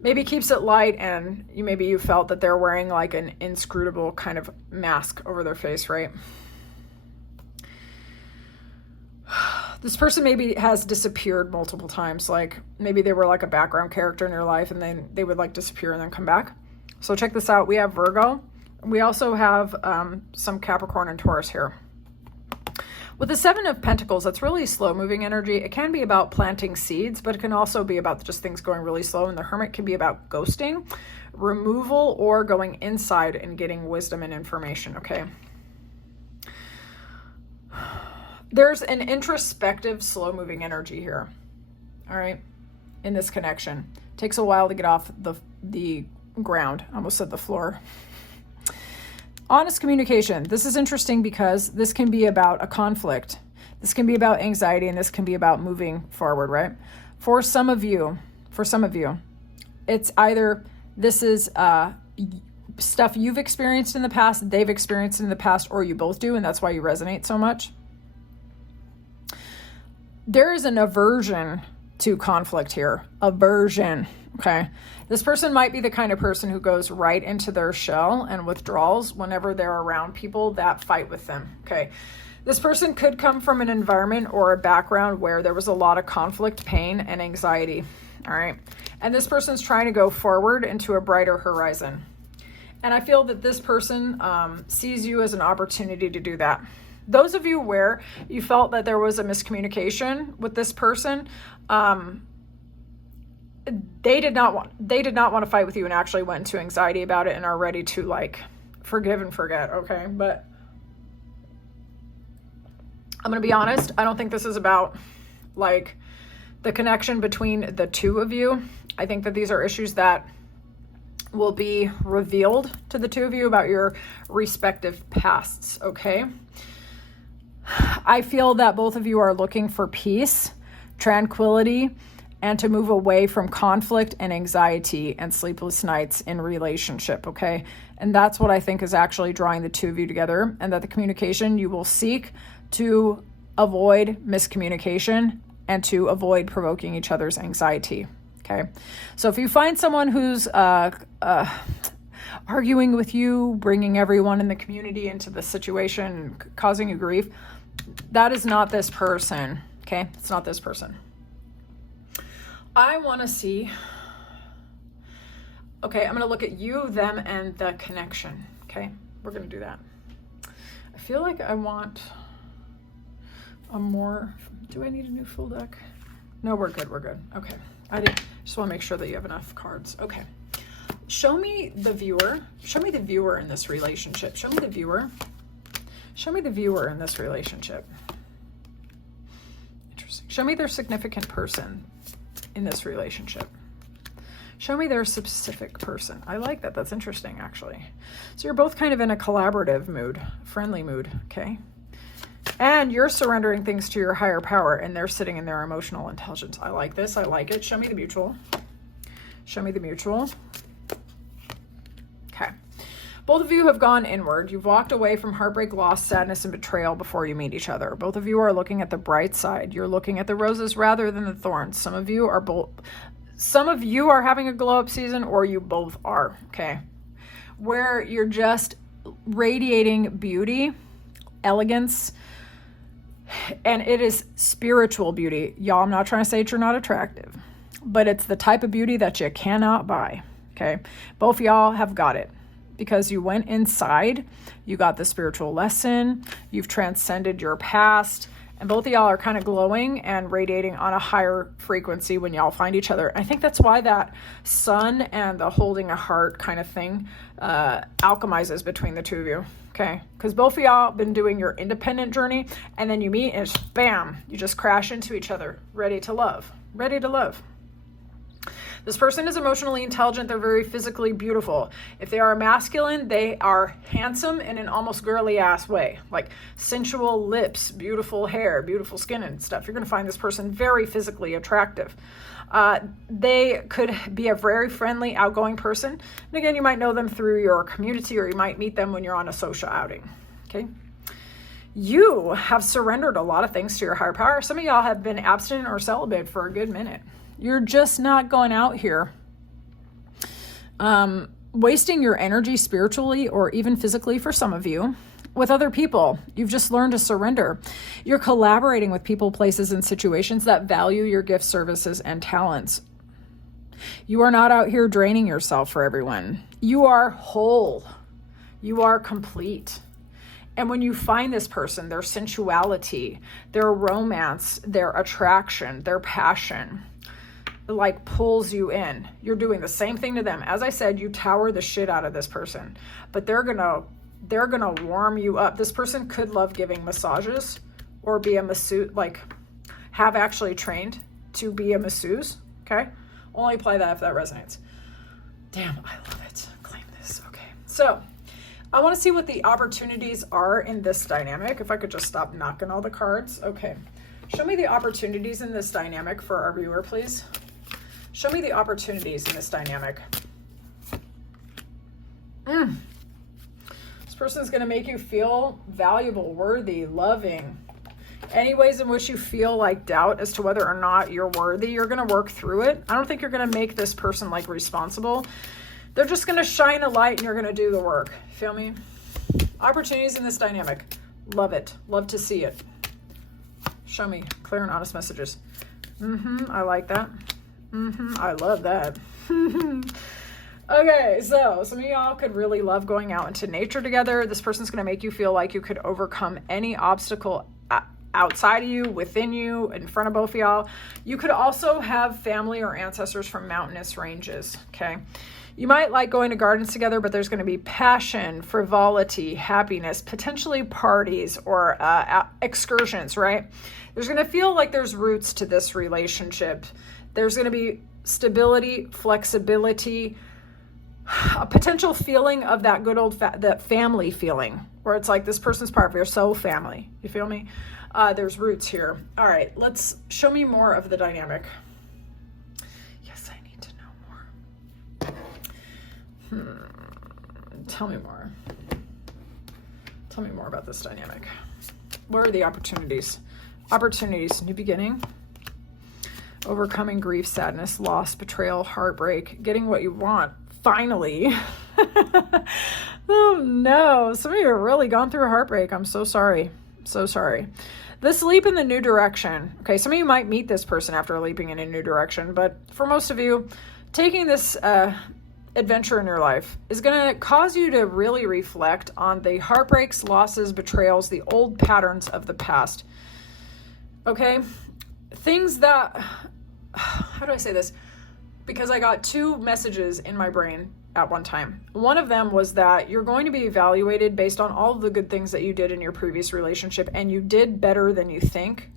maybe keeps it light, and maybe you felt that they're wearing, like, an inscrutable kind of mask over their face, right? This person maybe has disappeared multiple times. Like, maybe they were, like, a background character in your life, and then they would, like, disappear and then come back. So check this out. We have Virgo. We also have some Capricorn and Taurus here. With the Seven of Pentacles, that's really slow-moving energy. It can be about planting seeds, but it can also be about just things going really slow. And the Hermit can be about ghosting, removal, or going inside and getting wisdom and information, okay? There's an introspective, slow-moving energy here, all right, in this connection. It takes a while to get off the ground. I almost said the floor. Honest communication. This is interesting because this can be about a conflict. This can be about anxiety, and this can be about moving forward, right? For some of you, it's either this is stuff you've experienced in the past, they've experienced in the past, or you both do, and that's why you resonate so much. There is an aversion to conflict here. Aversion. Okay. This person might be the kind of person who goes right into their shell and withdrawals whenever they're around people that fight with them. Okay. This person could come from an environment or a background where there was a lot of conflict, pain, and anxiety. All right. And this person's trying to go forward into a brighter horizon. And I feel that this person sees you as an opportunity to do that. Those of you where you felt that there was a miscommunication with this person, they did not want to fight with you and actually went into anxiety about it and are ready to like forgive and forget. Okay. But I'm going to be honest. I don't think this is about like the connection between the two of you. I think that these are issues that will be revealed to the two of you about your respective pasts. Okay. I feel that both of you are looking for peace, tranquility, and to move away from conflict and anxiety and sleepless nights in relationship, okay? And that's what I think is actually drawing the two of you together, and that the communication you will seek to avoid miscommunication and to avoid provoking each other's anxiety, okay? So if you find someone who's arguing with you, bringing everyone in the community into the situation, causing you grief, that is not this person, okay? It's not this person. I want to see, okay, I'm going to look at you, them, and the connection, okay? We're going to do that. I feel like I want a more, do I need a new full deck? No, we're good, okay. Just want to make sure that you have enough cards, okay. Show me the viewer in this relationship. Show me the viewer in this relationship. Interesting. Show me their significant person in this relationship. Show me their specific person. I like that. That's interesting, actually. So you're both kind of in a collaborative mood, friendly mood, okay? And you're surrendering things to your higher power, and they're sitting in their emotional intelligence. I like this. I like it. Show me the mutual. Show me the mutual. Okay. Both of you have gone inward. You've walked away from heartbreak, loss, sadness, and betrayal before you meet each other. Both of you are looking at the bright side. You're looking at the roses rather than the thorns. Some of you are having a glow-up season, or you both are, okay? Where you're just radiating beauty, elegance, and it is spiritual beauty. Y'all, I'm not trying to say that you're not attractive, but it's the type of beauty that you cannot buy, okay? Both y'all have got it. because you went inside, you got the spiritual lesson, you've transcended your past, and both of y'all are kind of glowing and radiating on a higher frequency when y'all find each other. I think that's why that sun and the holding a heart kind of thing alchemizes between the two of you. Okay, because both of y'all been doing your independent journey, and then you meet and it's bam, you just crash into each other, ready to love, ready to love. This person is emotionally intelligent. They're very physically beautiful. If they are masculine, they are handsome in an almost girly ass way, like sensual lips, beautiful hair, beautiful skin and stuff. You're going to find this person very physically attractive. They could be a very friendly, outgoing person. And again, you might know them through your community, or you might meet them when you're on a social outing. Okay. You have surrendered a lot of things to your higher power. Some of y'all have been abstinent or celibate for a good minute. You're just not going out here wasting your energy spiritually or even physically, for some of you, with other people. You've just learned to surrender. You're collaborating with people, places, and situations that value your gifts, services, and talents. You are not out here draining yourself for everyone. You are whole. You are complete. And when you find this person, their sensuality, their romance, their attraction, their passion, like pulls you in. You're doing the same thing to them. As I said, you tower the shit out of this person, but they're gonna warm you up. This person could love giving massages or be a masseuse, like have actually trained to be a masseuse. Okay, only apply that if that resonates. Damn, I love it. Claim this. Okay, so I want to see what the opportunities are in this dynamic. If I could just stop knocking all the cards. Okay, show me the opportunities in this dynamic for our viewer, please. Show me the opportunities in this dynamic. This person is going to make you feel valuable, worthy, loving. Any ways in which you feel like doubt as to whether or not you're worthy, you're going to work through it. I don't think you're going to make this person like responsible. They're just going to shine a light and you're going to do the work. Feel me? Opportunities in this dynamic. Love it. Love to see it. Show me clear and honest messages. I like that. I love that. Okay, so some of y'all could really love going out into nature together. This person's going to make you feel like you could overcome any obstacle outside of you, within you, in front of both of y'all. You could also have family or ancestors from mountainous ranges, okay? You might like going to gardens together, but there's going to be passion, frivolity, happiness, potentially parties or excursions, right? There's going to feel like there's roots to this relationship. There's going to be stability, flexibility, a potential feeling of that good old that family feeling, where it's like this person's part of your soul family. You feel me? There's roots here. All right, let's show me more of the dynamic. Yes, I need to know more. Tell me more. Tell me more about this dynamic. Where are the opportunities? Opportunities, new beginning. Overcoming grief, sadness, loss, betrayal, heartbreak, getting what you want, finally. Oh no, some of you have really gone through a heartbreak. I'm so sorry. So sorry. This leap in the new direction. Okay, some of you might meet this person after leaping in a new direction, but for most of you, taking this adventure in your life is going to cause you to really reflect on the heartbreaks, losses, betrayals, the old patterns of the past. Okay? Things that, how do I say this? Because I got two messages in my brain at one time. One of them was that you're going to be evaluated based on all of the good things that you did in your previous relationship, and you did better than you think.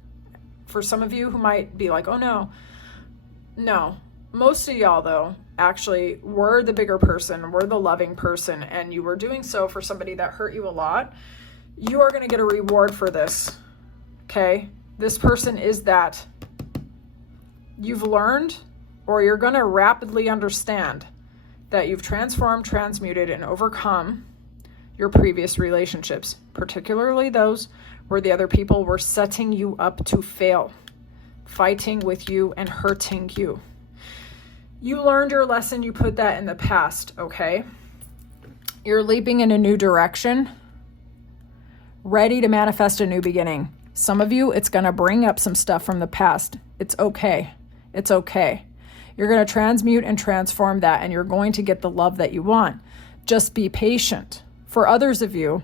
For some of you who might be like, oh no. Most of y'all, though, actually were the bigger person, were the loving person, and you were doing so for somebody that hurt you a lot. You are going to get a reward for this, okay? This person is that. You've learned, or you're going to rapidly understand, that you've transformed, transmuted, and overcome your previous relationships, particularly those where the other people were setting you up to fail, fighting with you and hurting you. You learned your lesson, you put that in the past, okay? You're leaping in a new direction, ready to manifest a new beginning. Some of you, it's going to bring up some stuff from the past. It's okay. It's okay. You're going to transmute and transform that, and you're going to get the love that you want. Just be patient. For others of you,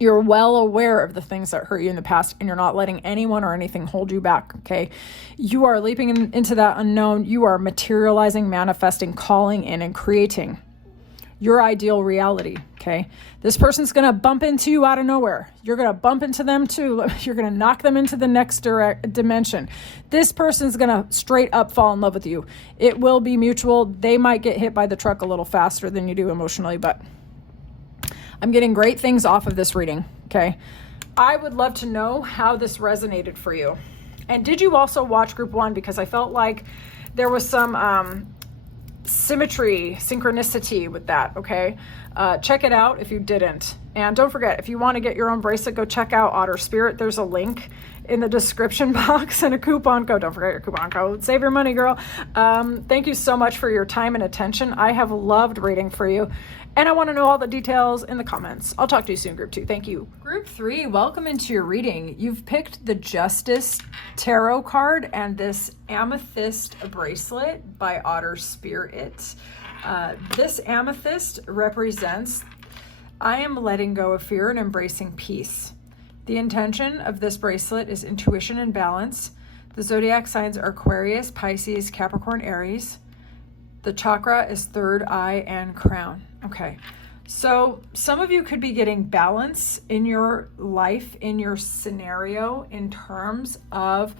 you're well aware of the things that hurt you in the past, and you're not letting anyone or anything hold you back, okay? You are leaping into that unknown. You are materializing, manifesting, calling in, and creating your ideal reality, okay? This person's going to bump into you out of nowhere. You're going to bump into them too. You're going to knock them into the next dimension. This person's going to straight up fall in love with you. It will be mutual. They might get hit by the truck a little faster than you do emotionally, but I'm getting great things off of this reading, okay? I would love to know how this resonated for you. And did you also watch group 1? Because I felt like there was some synchronicity with that, okay? Check it out if you didn't. And don't forget, if you want to get your own bracelet, go check out Otter Spirit. There's a link in the description box and a coupon code. Don't forget your coupon code. Save your money, girl. Thank you so much for your time and attention. I have loved reading for you. And I want to know all the details in the comments. I'll talk to you soon, Group 2. Thank you. Group 3, welcome into your reading. You've picked the Justice Tarot card and this amethyst bracelet by Otter Spirit. This amethyst represents, I am letting go of fear and embracing peace. The intention of this bracelet is intuition and balance. The zodiac signs are Aquarius, Pisces, Capricorn, Aries. The chakra is third eye and crown. Okay, so some of you could be getting balance in your life, in your scenario, in terms of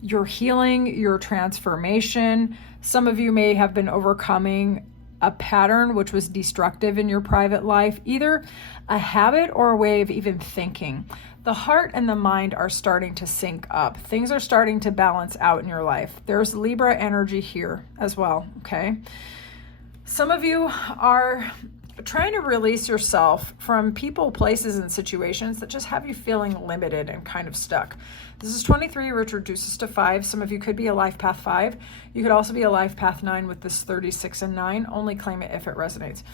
your healing, your transformation. Some of you may have been overcoming a pattern which was destructive in your private life, either a habit or a way of even thinking. The heart and the mind are starting to sync up. Things are starting to balance out in your life. There's Libra energy here as well, okay? Some of you are trying to release yourself from people, places, and situations that just have you feeling limited and kind of stuck. This is 23, which reduces to 5. Some of you could be a life path 5. You could also be a life path 9 with this 36 and 9. Only claim it if it resonates.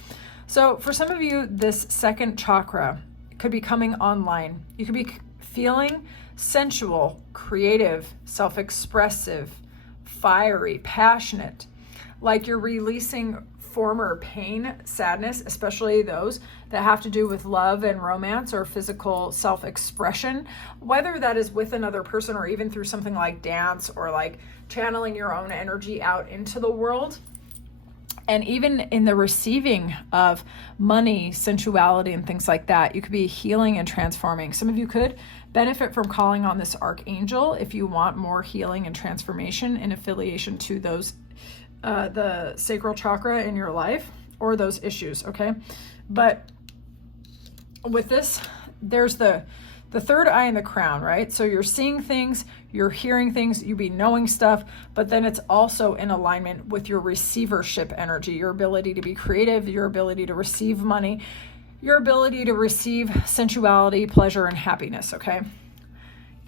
So for some of you, this second chakra could be coming online. You could be feeling sensual, creative, self-expressive, fiery, passionate, like you're releasing former pain, sadness, especially those that have to do with love and romance or physical self-expression, whether that is with another person or even through something like dance or like channeling your own energy out into the world. And even in the receiving of money, sensuality, and things like that, you could be healing and transforming. Some of you could benefit from calling on this archangel if you want more healing and transformation in affiliation to those the sacral chakra in your life or those issues, okay? But with this, there's the third eye and the crown, right? So you're seeing things, you're hearing things, you be knowing stuff, but then it's also in alignment with your receivership energy, your ability to be creative, your ability to receive money, your ability to receive sensuality, pleasure, and happiness, okay?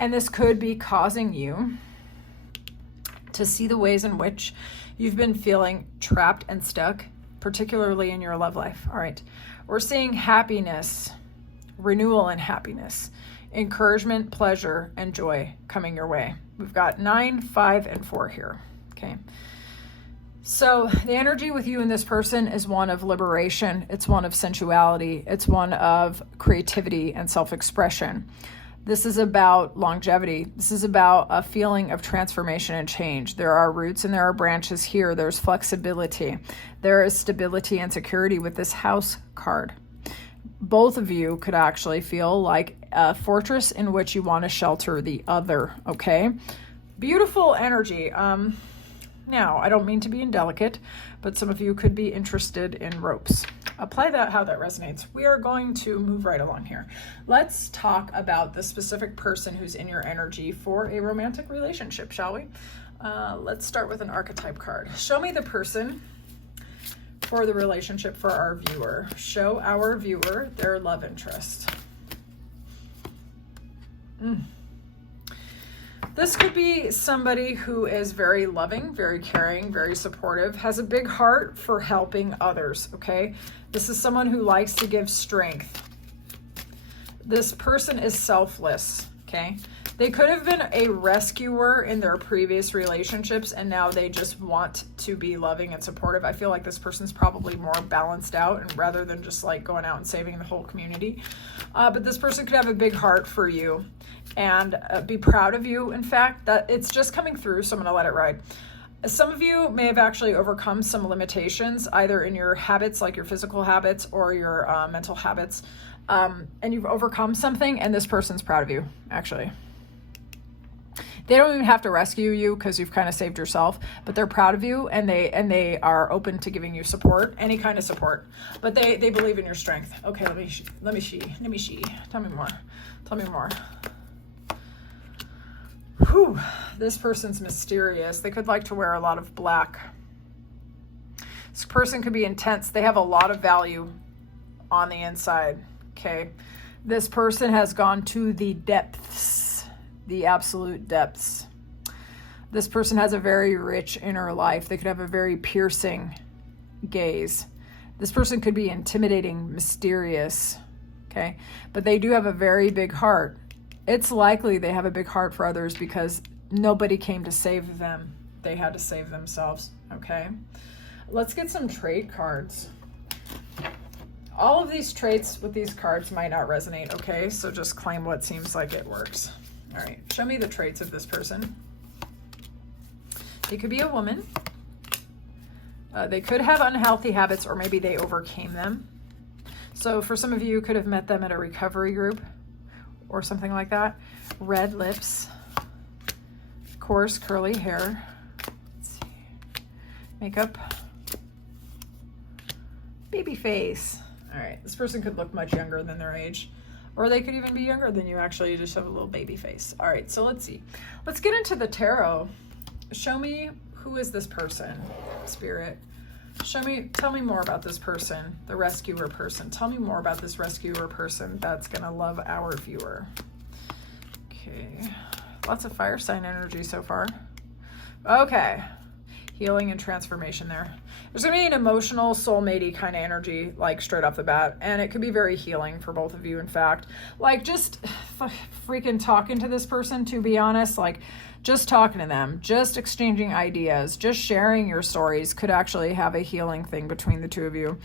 And this could be causing you to see the ways in which you've been feeling trapped and stuck, particularly in your love life. All right. We're seeing happiness, renewal and happiness, encouragement, pleasure, and joy coming your way. We've got 9, 5, and 4 here. Okay. So the energy with you and this person is one of liberation. It's one of sensuality. It's one of creativity and self-expression. This is about longevity. This is about a feeling of transformation and change. There are roots and there are branches here. There's flexibility. There is stability and security with this house card. Both of you could actually feel like a fortress in which you want to shelter the other, okay? Beautiful energy. Now, I don't mean to be indelicate, but some of you could be interested in ropes. Apply that how that resonates. We are going to move right along here. Let's talk about the specific person who's in your energy for a romantic relationship, shall we? Let's start with an archetype card. Show me the person for the relationship for our viewer. Show our viewer their love interest. This could be somebody who is very loving, very caring, very supportive, has a big heart for helping others, okay? This is someone who likes to give strength. This person is selfless, okay? They could have been a rescuer in their previous relationships, and now they just want to be loving and supportive. I feel like this person's probably more balanced out, and rather than just like going out and saving the whole community. But this person could have a big heart for you and be proud of you. In fact, that it's just coming through, so I'm going to let it ride. Some of you may have actually overcome some limitations, either in your habits, like your physical habits, or your mental habits. And you've overcome something, and this person's proud of you, actually. They don't even have to rescue you because you've kind of saved yourself, but they're proud of you, and they are open to giving you support, any kind of support. But they believe in your strength. Okay, let me see. Tell me more. Whew, this person's mysterious. They could like to wear a lot of black. This person could be intense. They have a lot of value on the inside. Okay, this person has gone to the depths, the absolute depths. This person has a very rich inner life. They could have a very piercing gaze. This person could be intimidating, mysterious, okay? But they do have a very big heart. It's likely they have a big heart for others because nobody came to save them. They had to save themselves, okay? Let's get some trait cards. All of these traits with these cards might not resonate, okay? So just claim what seems like it works. All right, show me the traits of this person. They could be a woman. They could have unhealthy habits, or maybe they overcame them. So for some of you, you could have met them at a recovery group or something like that. Red lips, coarse curly hair. Let's see. Makeup. Baby face. All right, this person could look much younger than their age, or they could even be younger than you. Actually, you just have a little baby face. All right, so let's see. Let's get into the tarot. Show me, who is this person, Spirit? Tell me more about this person, the rescuer person. Tell me more about this rescuer person that's gonna love our viewer. Okay, lots of fire sign energy so far. Okay, healing and transformation there. There's gonna be an emotional, soulmate-y kind of energy, like straight off the bat, and it could be very healing for both of you, in fact. Like, just freaking talking to this person, to be honest, like, just talking to them, just exchanging ideas, just sharing your stories could actually have a healing thing between the two of you.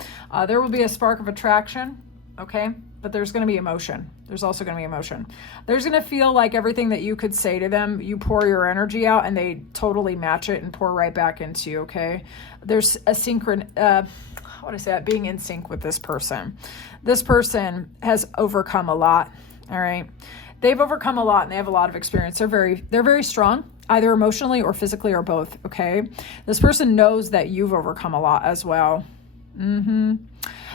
There will be a spark of attraction, okay? But there's going to be emotion. There's also going to be emotion. There's going to feel like everything that you could say to them, you pour your energy out and they totally match it and pour right back into you, okay? There's a being in sync with this person. This person has overcome a lot, all right? They've overcome a lot and they have a lot of experience. They're very strong, either emotionally or physically or both, okay? This person knows that you've overcome a lot as well.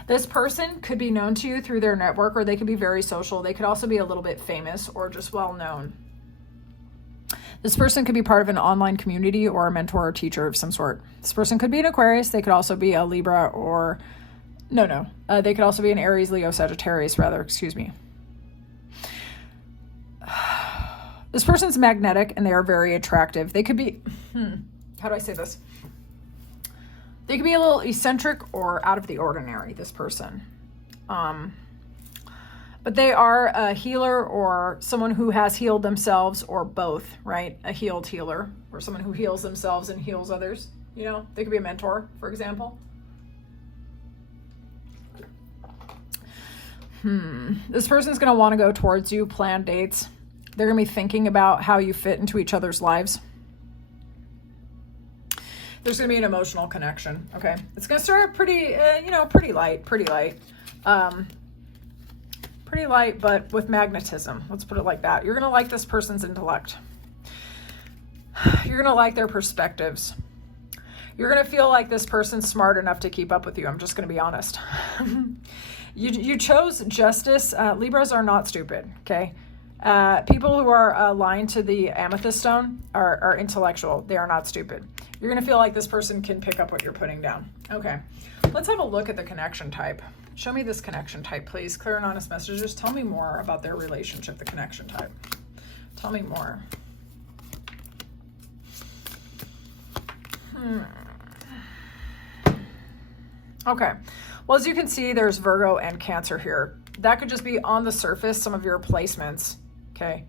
This person could be known to you through their network, or they could be very social. They could also be a little bit famous or just well known. This person could be part of an online community or a mentor or teacher of some sort. This person could be an Aquarius. They could also be a Libra or, they could also be an Aries, Leo, Sagittarius, excuse me. This person's magnetic and they are very attractive. They could be, how do I say this? They could be a little eccentric or out of the ordinary, this person. But they are a healer or someone who has healed themselves, or both, right? A healed healer, or someone who heals themselves and heals others. You know, they could be a mentor, for example. This person's going to want to go towards you, plan dates. They're going to be thinking about how you fit into each other's lives. There's going to be an emotional connection, okay? It's going to start pretty light. Pretty light, but with magnetism. Let's put it like that. You're going to like this person's intellect. You're going to like their perspectives. You're going to feel like this person's smart enough to keep up with you. I'm just going to be honest. You chose justice. Libras are not stupid, okay? People who are aligned to the amethyst stone are intellectual. They are not stupid. You're going to feel like this person can pick up what you're putting down. Okay, let's have a look at the connection type. Show me this connection type, please. Clear and honest messages. Tell me more about their relationship, the connection type. Tell me more. Okay, well, as you can see, there's Virgo and Cancer here. That could just be on the surface, some of your placements, okay?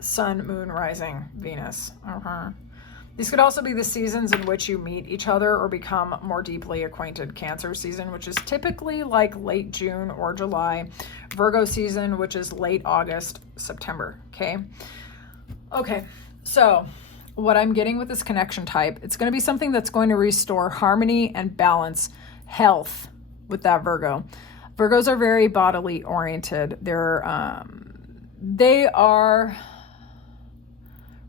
Sun, Moon, Rising, Venus. These could also be the seasons in which you meet each other or become more deeply acquainted. Cancer season, which is typically like late June or July. Virgo season, which is late August, September. Okay, so what I'm getting with this connection type, it's going to be something that's going to restore harmony and balance, health with that Virgo. Virgos are very bodily oriented. They are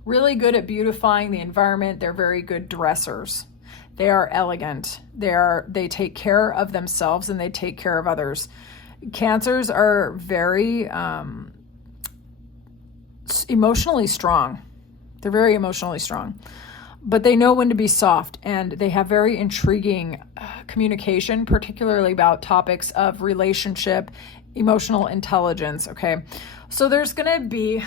really good at beautifying the environment. They're very good dressers. They are elegant. They take care of themselves and they take care of others. Cancers are very emotionally strong. They're very emotionally strong, but they know when to be soft, and they have very intriguing communication, particularly about topics of relationship, emotional intelligence. Okay, so there's going to be,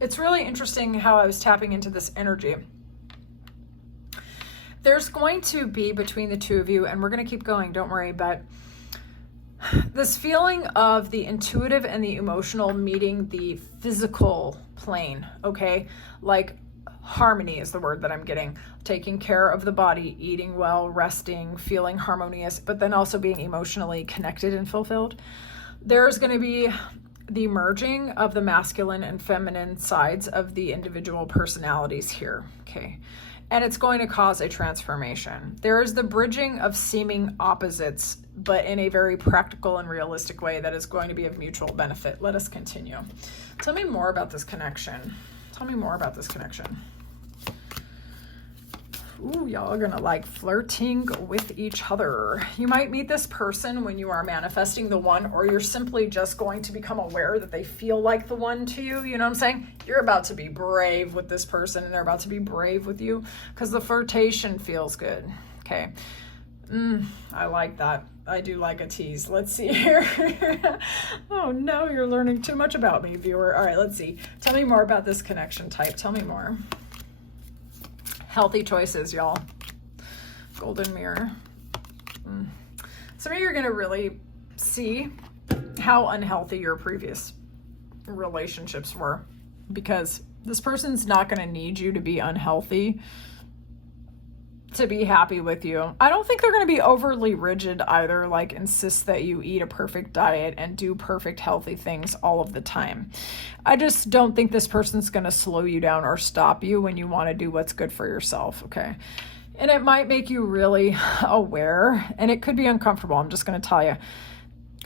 it's really interesting how I was tapping into this energy. There's going to be between the two of you, and we're going to keep going, don't worry, but this feeling of the intuitive and the emotional meeting the physical plane, okay? Like harmony is the word that I'm getting. Taking care of the body, eating well, resting, feeling harmonious, but then also being emotionally connected and fulfilled. There's going to be the merging of the masculine and feminine sides of the individual personalities here, okay? And it's going to cause a transformation. There is the bridging of seeming opposites, but in a very practical and realistic way that is going to be of mutual benefit. Let us continue. Tell me more about this connection. Tell me more about this connection. Ooh, y'all are gonna like flirting with each other. You might meet this person when you are manifesting the one, or you're simply just going to become aware that they feel like the one to you. You know what I'm saying? You're about to be brave with this person, and they're about to be brave with you because the flirtation feels good. Okay. I like that. I do like a tease. Let's see here. Oh no, you're learning too much about me, viewer. All right, let's see. Tell me more about this connection type. Tell me more. Healthy choices, y'all. Golden mirror. Some of you are going to really see how unhealthy your previous relationships were, because this person's not going to need you to be unhealthy to be happy with you. I don't think they're going to be overly rigid either, like insist that you eat a perfect diet and do perfect healthy things all of the time. I just don't think this person's going to slow you down or stop you when you want to do what's good for yourself, okay? And it might make you really aware, and it could be uncomfortable, I'm just going to tell you,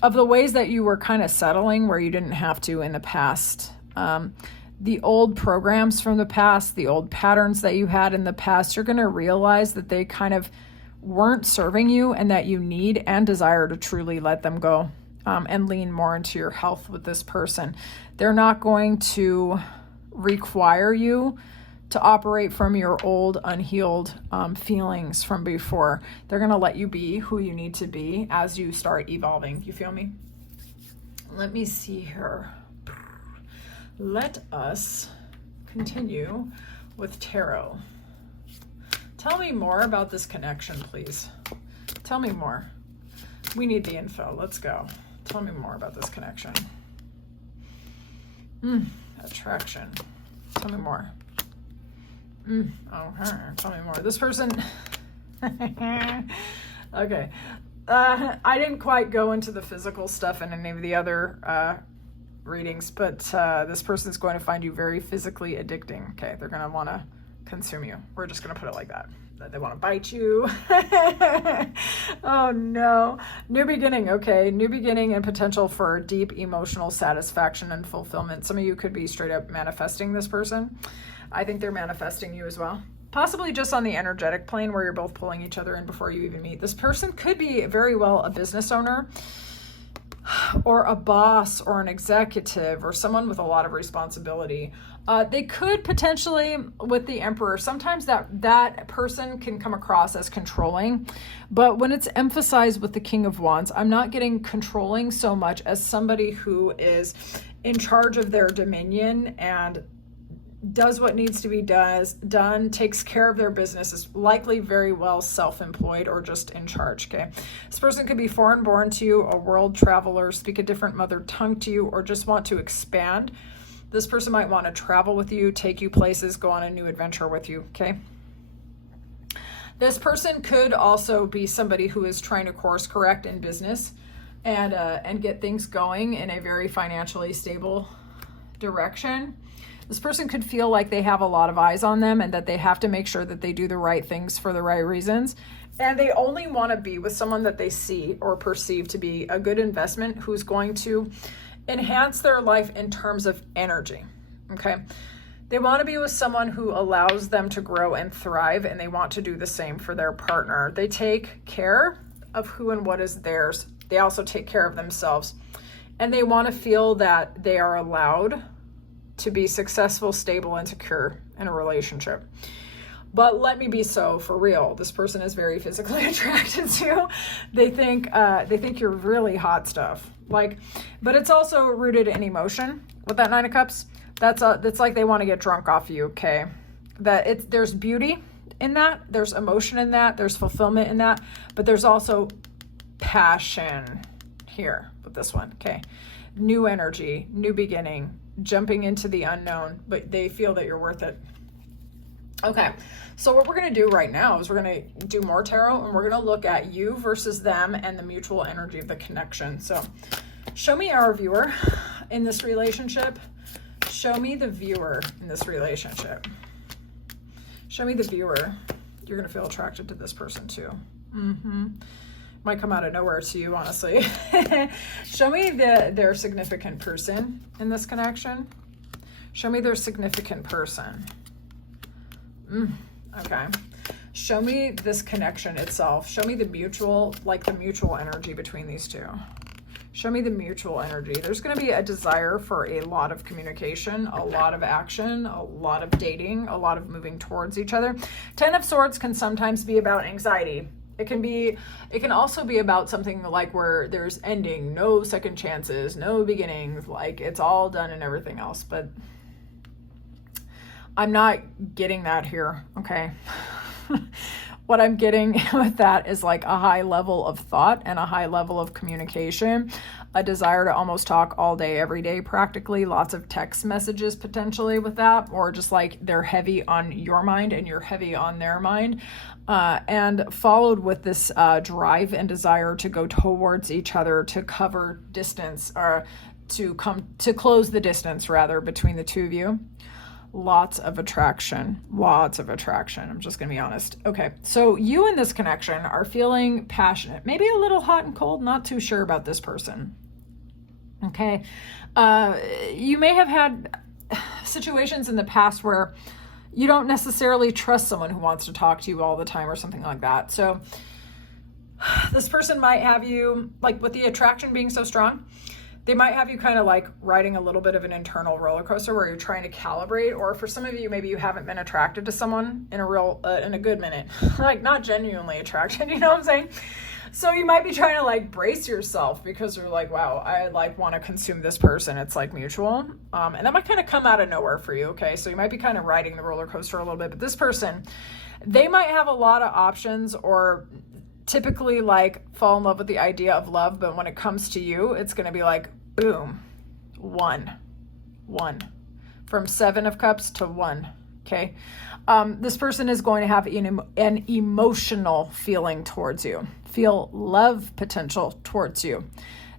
of the ways that you were kind of settling where you didn't have to in the past. The old programs from the past, the old patterns that you had in the past, you're going to realize that they kind of weren't serving you and that you need and desire to truly let them go and lean more into your health with this person. They're not going to require you to operate from your old unhealed feelings from before. They're going to let you be who you need to be as you start evolving. You feel me? Let me see here. Let us continue with tarot. Tell me more about this connection, please. Tell me more. We need the info. Let's go. Tell me more about this connection. Attraction. Tell me more. Tell me more. This person. Okay. I didn't quite go into the physical stuff in any of the other readings, but this person is going to find you very physically addicting. Okay, they're going to want to consume you. We're just going to put it like that. They want to bite you. Oh no. New beginning. Okay, new beginning and potential for deep emotional satisfaction and fulfillment. Some of you could be straight up manifesting this person. I think they're manifesting you as well. Possibly just on the energetic plane where you're both pulling each other in before you even meet. This person could be very well a business owner, or a boss, or an executive, or someone with a lot of responsibility. They could potentially, with the Emperor, sometimes that person can come across as controlling, but when it's emphasized with the King of Wands, I'm not getting controlling so much as somebody who is in charge of their dominion and does what needs to be done, takes care of their business, is likely very well self-employed or just in charge, okay? This person could be foreign born to you, a world traveler, speak a different mother tongue to you, or just want to expand This person might want to travel with you, take you places, go on a new adventure with you, okay? This person could also be somebody who is trying to course correct in business and get things going in a very financially stable direction. This person could feel like they have a lot of eyes on them and that they have to make sure that they do the right things for the right reasons. And they only want to be with someone that they see or perceive to be a good investment who's going to enhance their life in terms of energy, okay? They want to be with someone who allows them to grow and thrive, and they want to do the same for their partner. They take care of who and what is theirs. They also take care of themselves, and they want to feel that they are allowed to be successful, stable, and secure in a relationship. But let me be so for real. This person is very physically attracted to you. They think you're really hot stuff. But it's also rooted in emotion with that 9 of Cups. That's like they want to get drunk off you, okay? There's beauty in that, there's emotion in that, there's fulfillment in that, but there's also passion here with this one, okay? New energy, new beginning, jumping into the unknown, but they feel that you're worth it. Okay, so what we're going to do right now is we're going to do more tarot, and we're going to look at you versus them and the mutual energy of the connection. So show me our viewer in this relationship. Show me the viewer in this relationship. Show me the viewer. You're going to feel attracted to this person too. Might come out of nowhere to you, honestly. Show me their significant person in this connection. Show me their significant person. Okay. Show me this connection itself. Show me the mutual energy between these two. Show me the mutual energy. There's going to be a desire for a lot of communication, a lot of action, a lot of dating, a lot of moving towards each other. 10 of Swords can sometimes be about anxiety. It can also be about something like where there's ending, no second chances, no beginnings, like it's all done and everything else. But I'm not getting that here, okay? What I'm getting with that is like a high level of thought and a high level of communication, a desire to almost talk all day, every day, practically, lots of text messages potentially with that, or just like they're heavy on your mind and you're heavy on their mind, and followed with this drive and desire to go towards each other, to cover distance, or to close the distance rather between the two of you. Lots of attraction. I'm just going to be honest. Okay, so you in this connection are feeling passionate, maybe a little hot and cold, not too sure about this person. Okay, you may have had situations in the past where you don't necessarily trust someone who wants to talk to you all the time or something like that. So this person might have you, like with the attraction being so strong, they might have you kind of like riding a little bit of an internal roller coaster where you're trying to calibrate, or for some of you, maybe you haven't been attracted to someone in a good minute, like not genuinely attracted, you know what I'm saying? So you might be trying to like brace yourself because you're like, wow, I like want to consume this person. It's like mutual. And that might kind of come out of nowhere for you. Okay. So you might be kind of riding the roller coaster a little bit, but this person, they might have a lot of options, or typically like fall in love with the idea of love, but when it comes to you, it's going to be like, boom, one, from 7 of Cups to 1. Okay. This person is going to have an emotional feeling towards you, feel love potential towards you.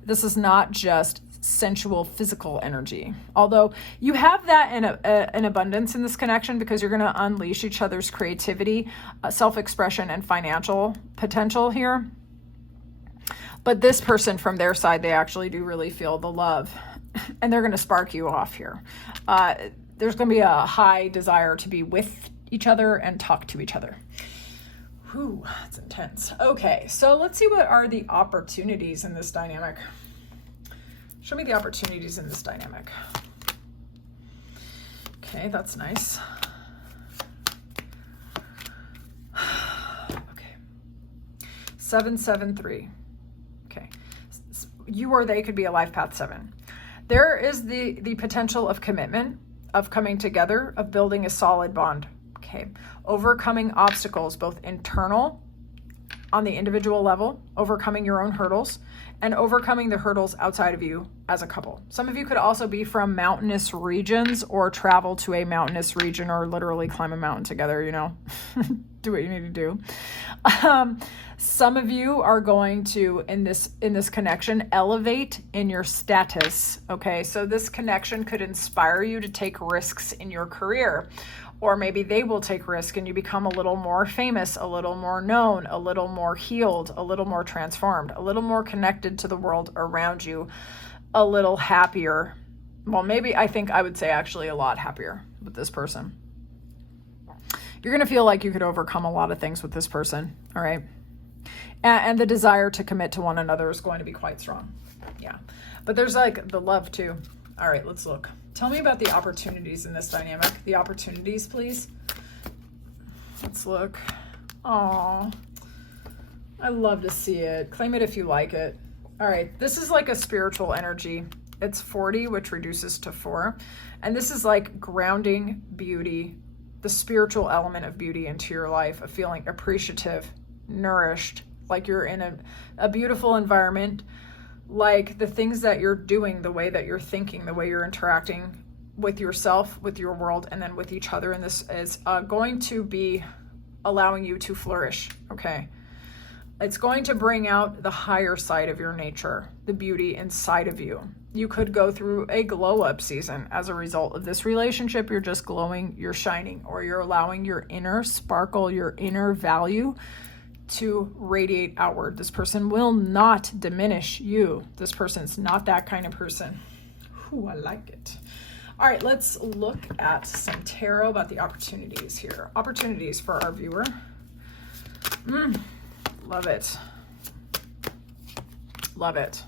This is not just sensual physical energy, although you have that in abundance in this connection, because you're going to unleash each other's creativity, self-expression, and financial potential here. But this person, from their side, they actually do really feel the love, and they're going to spark you off here. There's going to be a high desire to be with each other and talk to each other. Whew, that's intense. Okay, so let's see what are the opportunities in this dynamic. Show me the opportunities in this dynamic. Okay, that's nice. Okay. 773. Okay. You or they could be a life path 7. There is the potential of commitment, of coming together, of building a solid bond. Okay. Overcoming obstacles, both internal on the individual level, overcoming your own hurdles, and overcoming the hurdles outside of you as a couple. Some of you could also be from mountainous regions or travel to a mountainous region or literally climb a mountain together, you know, do what you need to do. Some of you are going to, in this connection, elevate in your status. Okay, so this connection could inspire you to take risks in your career. Or maybe they will take risk and you become a little more famous, a little more known, a little more healed, a little more transformed, a little more connected to the world around you, a little happier. Well, maybe I think I would say actually a lot happier with this person. You're going to feel like you could overcome a lot of things with this person, all right? And the desire to commit to one another is going to be quite strong. Yeah. But there's like the love too. All right, let's look. Tell me about the opportunities in this dynamic. The opportunities, please. Let's look. Oh, I love to see it. Claim it if you like it. All right, this is like a spiritual energy. It's 40, which reduces to 4. And this is like grounding beauty, the spiritual element of beauty into your life, of feeling appreciative, nourished, like you're in a beautiful environment, like the things that you're doing, the way that you're thinking, the way you're interacting with yourself, with your world, and then with each other. And this is going to be allowing you to flourish, okay? It's going to bring out the higher side of your nature, the beauty inside of you. You could go through a glow up season as a result of this relationship. You're just glowing, you're shining, or you're allowing your inner sparkle, your inner value to radiate outward. This person will not diminish you. This person's not that kind of person. Ooh, I like it. All right, let's look at some tarot about the opportunities here. Opportunities for our viewer. Love it. Love it.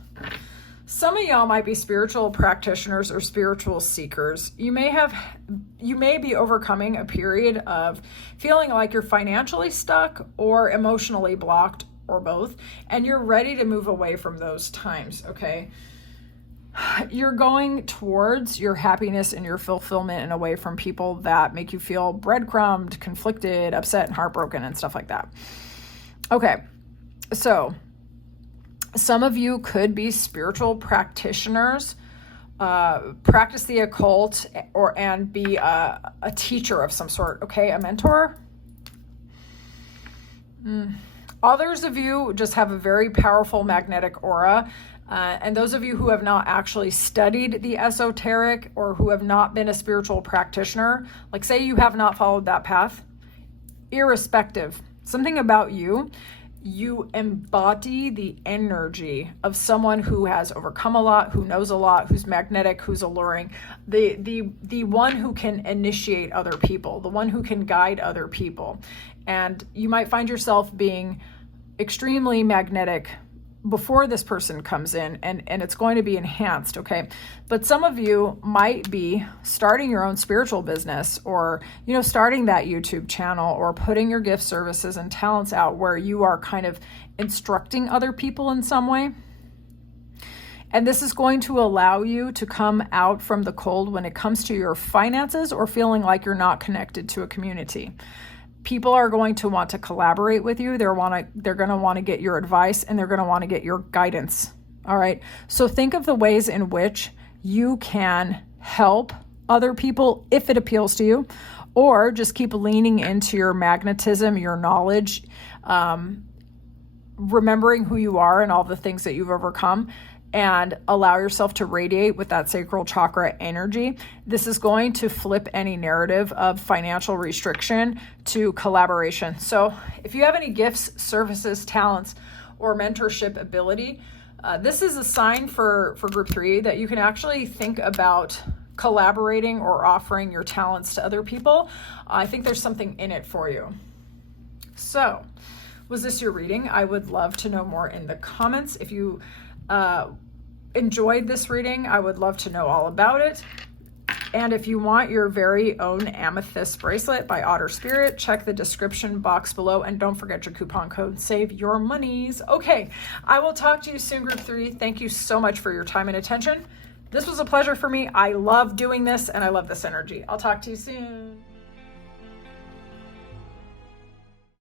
Some of y'all might be spiritual practitioners or spiritual seekers. You may be overcoming a period of feeling like you're financially stuck or emotionally blocked, or both, and you're ready to move away from those times, okay? You're going towards your happiness and your fulfillment and away from people that make you feel breadcrumbed, conflicted, upset, and heartbroken and stuff like that. Okay, so some of you could be spiritual practitioners, practice the occult, and be a teacher of some sort, okay? A mentor. Others of you just have a very powerful magnetic aura. And those of you who have not actually studied the esoteric or who have not been a spiritual practitioner, like say you have not followed that path, irrespective, something about you, you embody the energy of someone who has overcome a lot, who knows a lot, who's magnetic, who's alluring, the one who can initiate other people, the one who can guide other people. And you might find yourself being extremely magnetic before this person comes in, and it's going to be enhanced, okay? But some of you might be starting your own spiritual business, or, you know, starting that YouTube channel, or putting your gifts, services, and talents out where you are kind of instructing other people in some way. And this is going to allow you to come out from the cold when it comes to your finances or feeling like you're not connected to a community. People are going to want to collaborate with you. They're going to want to get your advice, and they're going to want to get your guidance. All right. So think of the ways in which you can help other people if it appeals to you, or just keep leaning into your magnetism, your knowledge, remembering who you are and all the things that you've overcome, and allow yourself to radiate with that sacral chakra energy. This is going to flip any narrative of financial restriction to collaboration. So if you have any gifts, services, talents, or mentorship ability, this is a sign for group 3 that you can actually think about collaborating or offering your talents to other people. I think there's something in it for you. So was this your reading? I would love to know more in the comments. If you enjoyed this reading, I would love to know all about it. And if you want your very own amethyst bracelet by Otter Spirit, check the description box below, and don't forget your coupon code, save your monies. Okay, I will talk to you soon, group 3. Thank you so much for your time and attention. This was a pleasure for me. I love doing this, and I love this energy. I'll talk to you soon.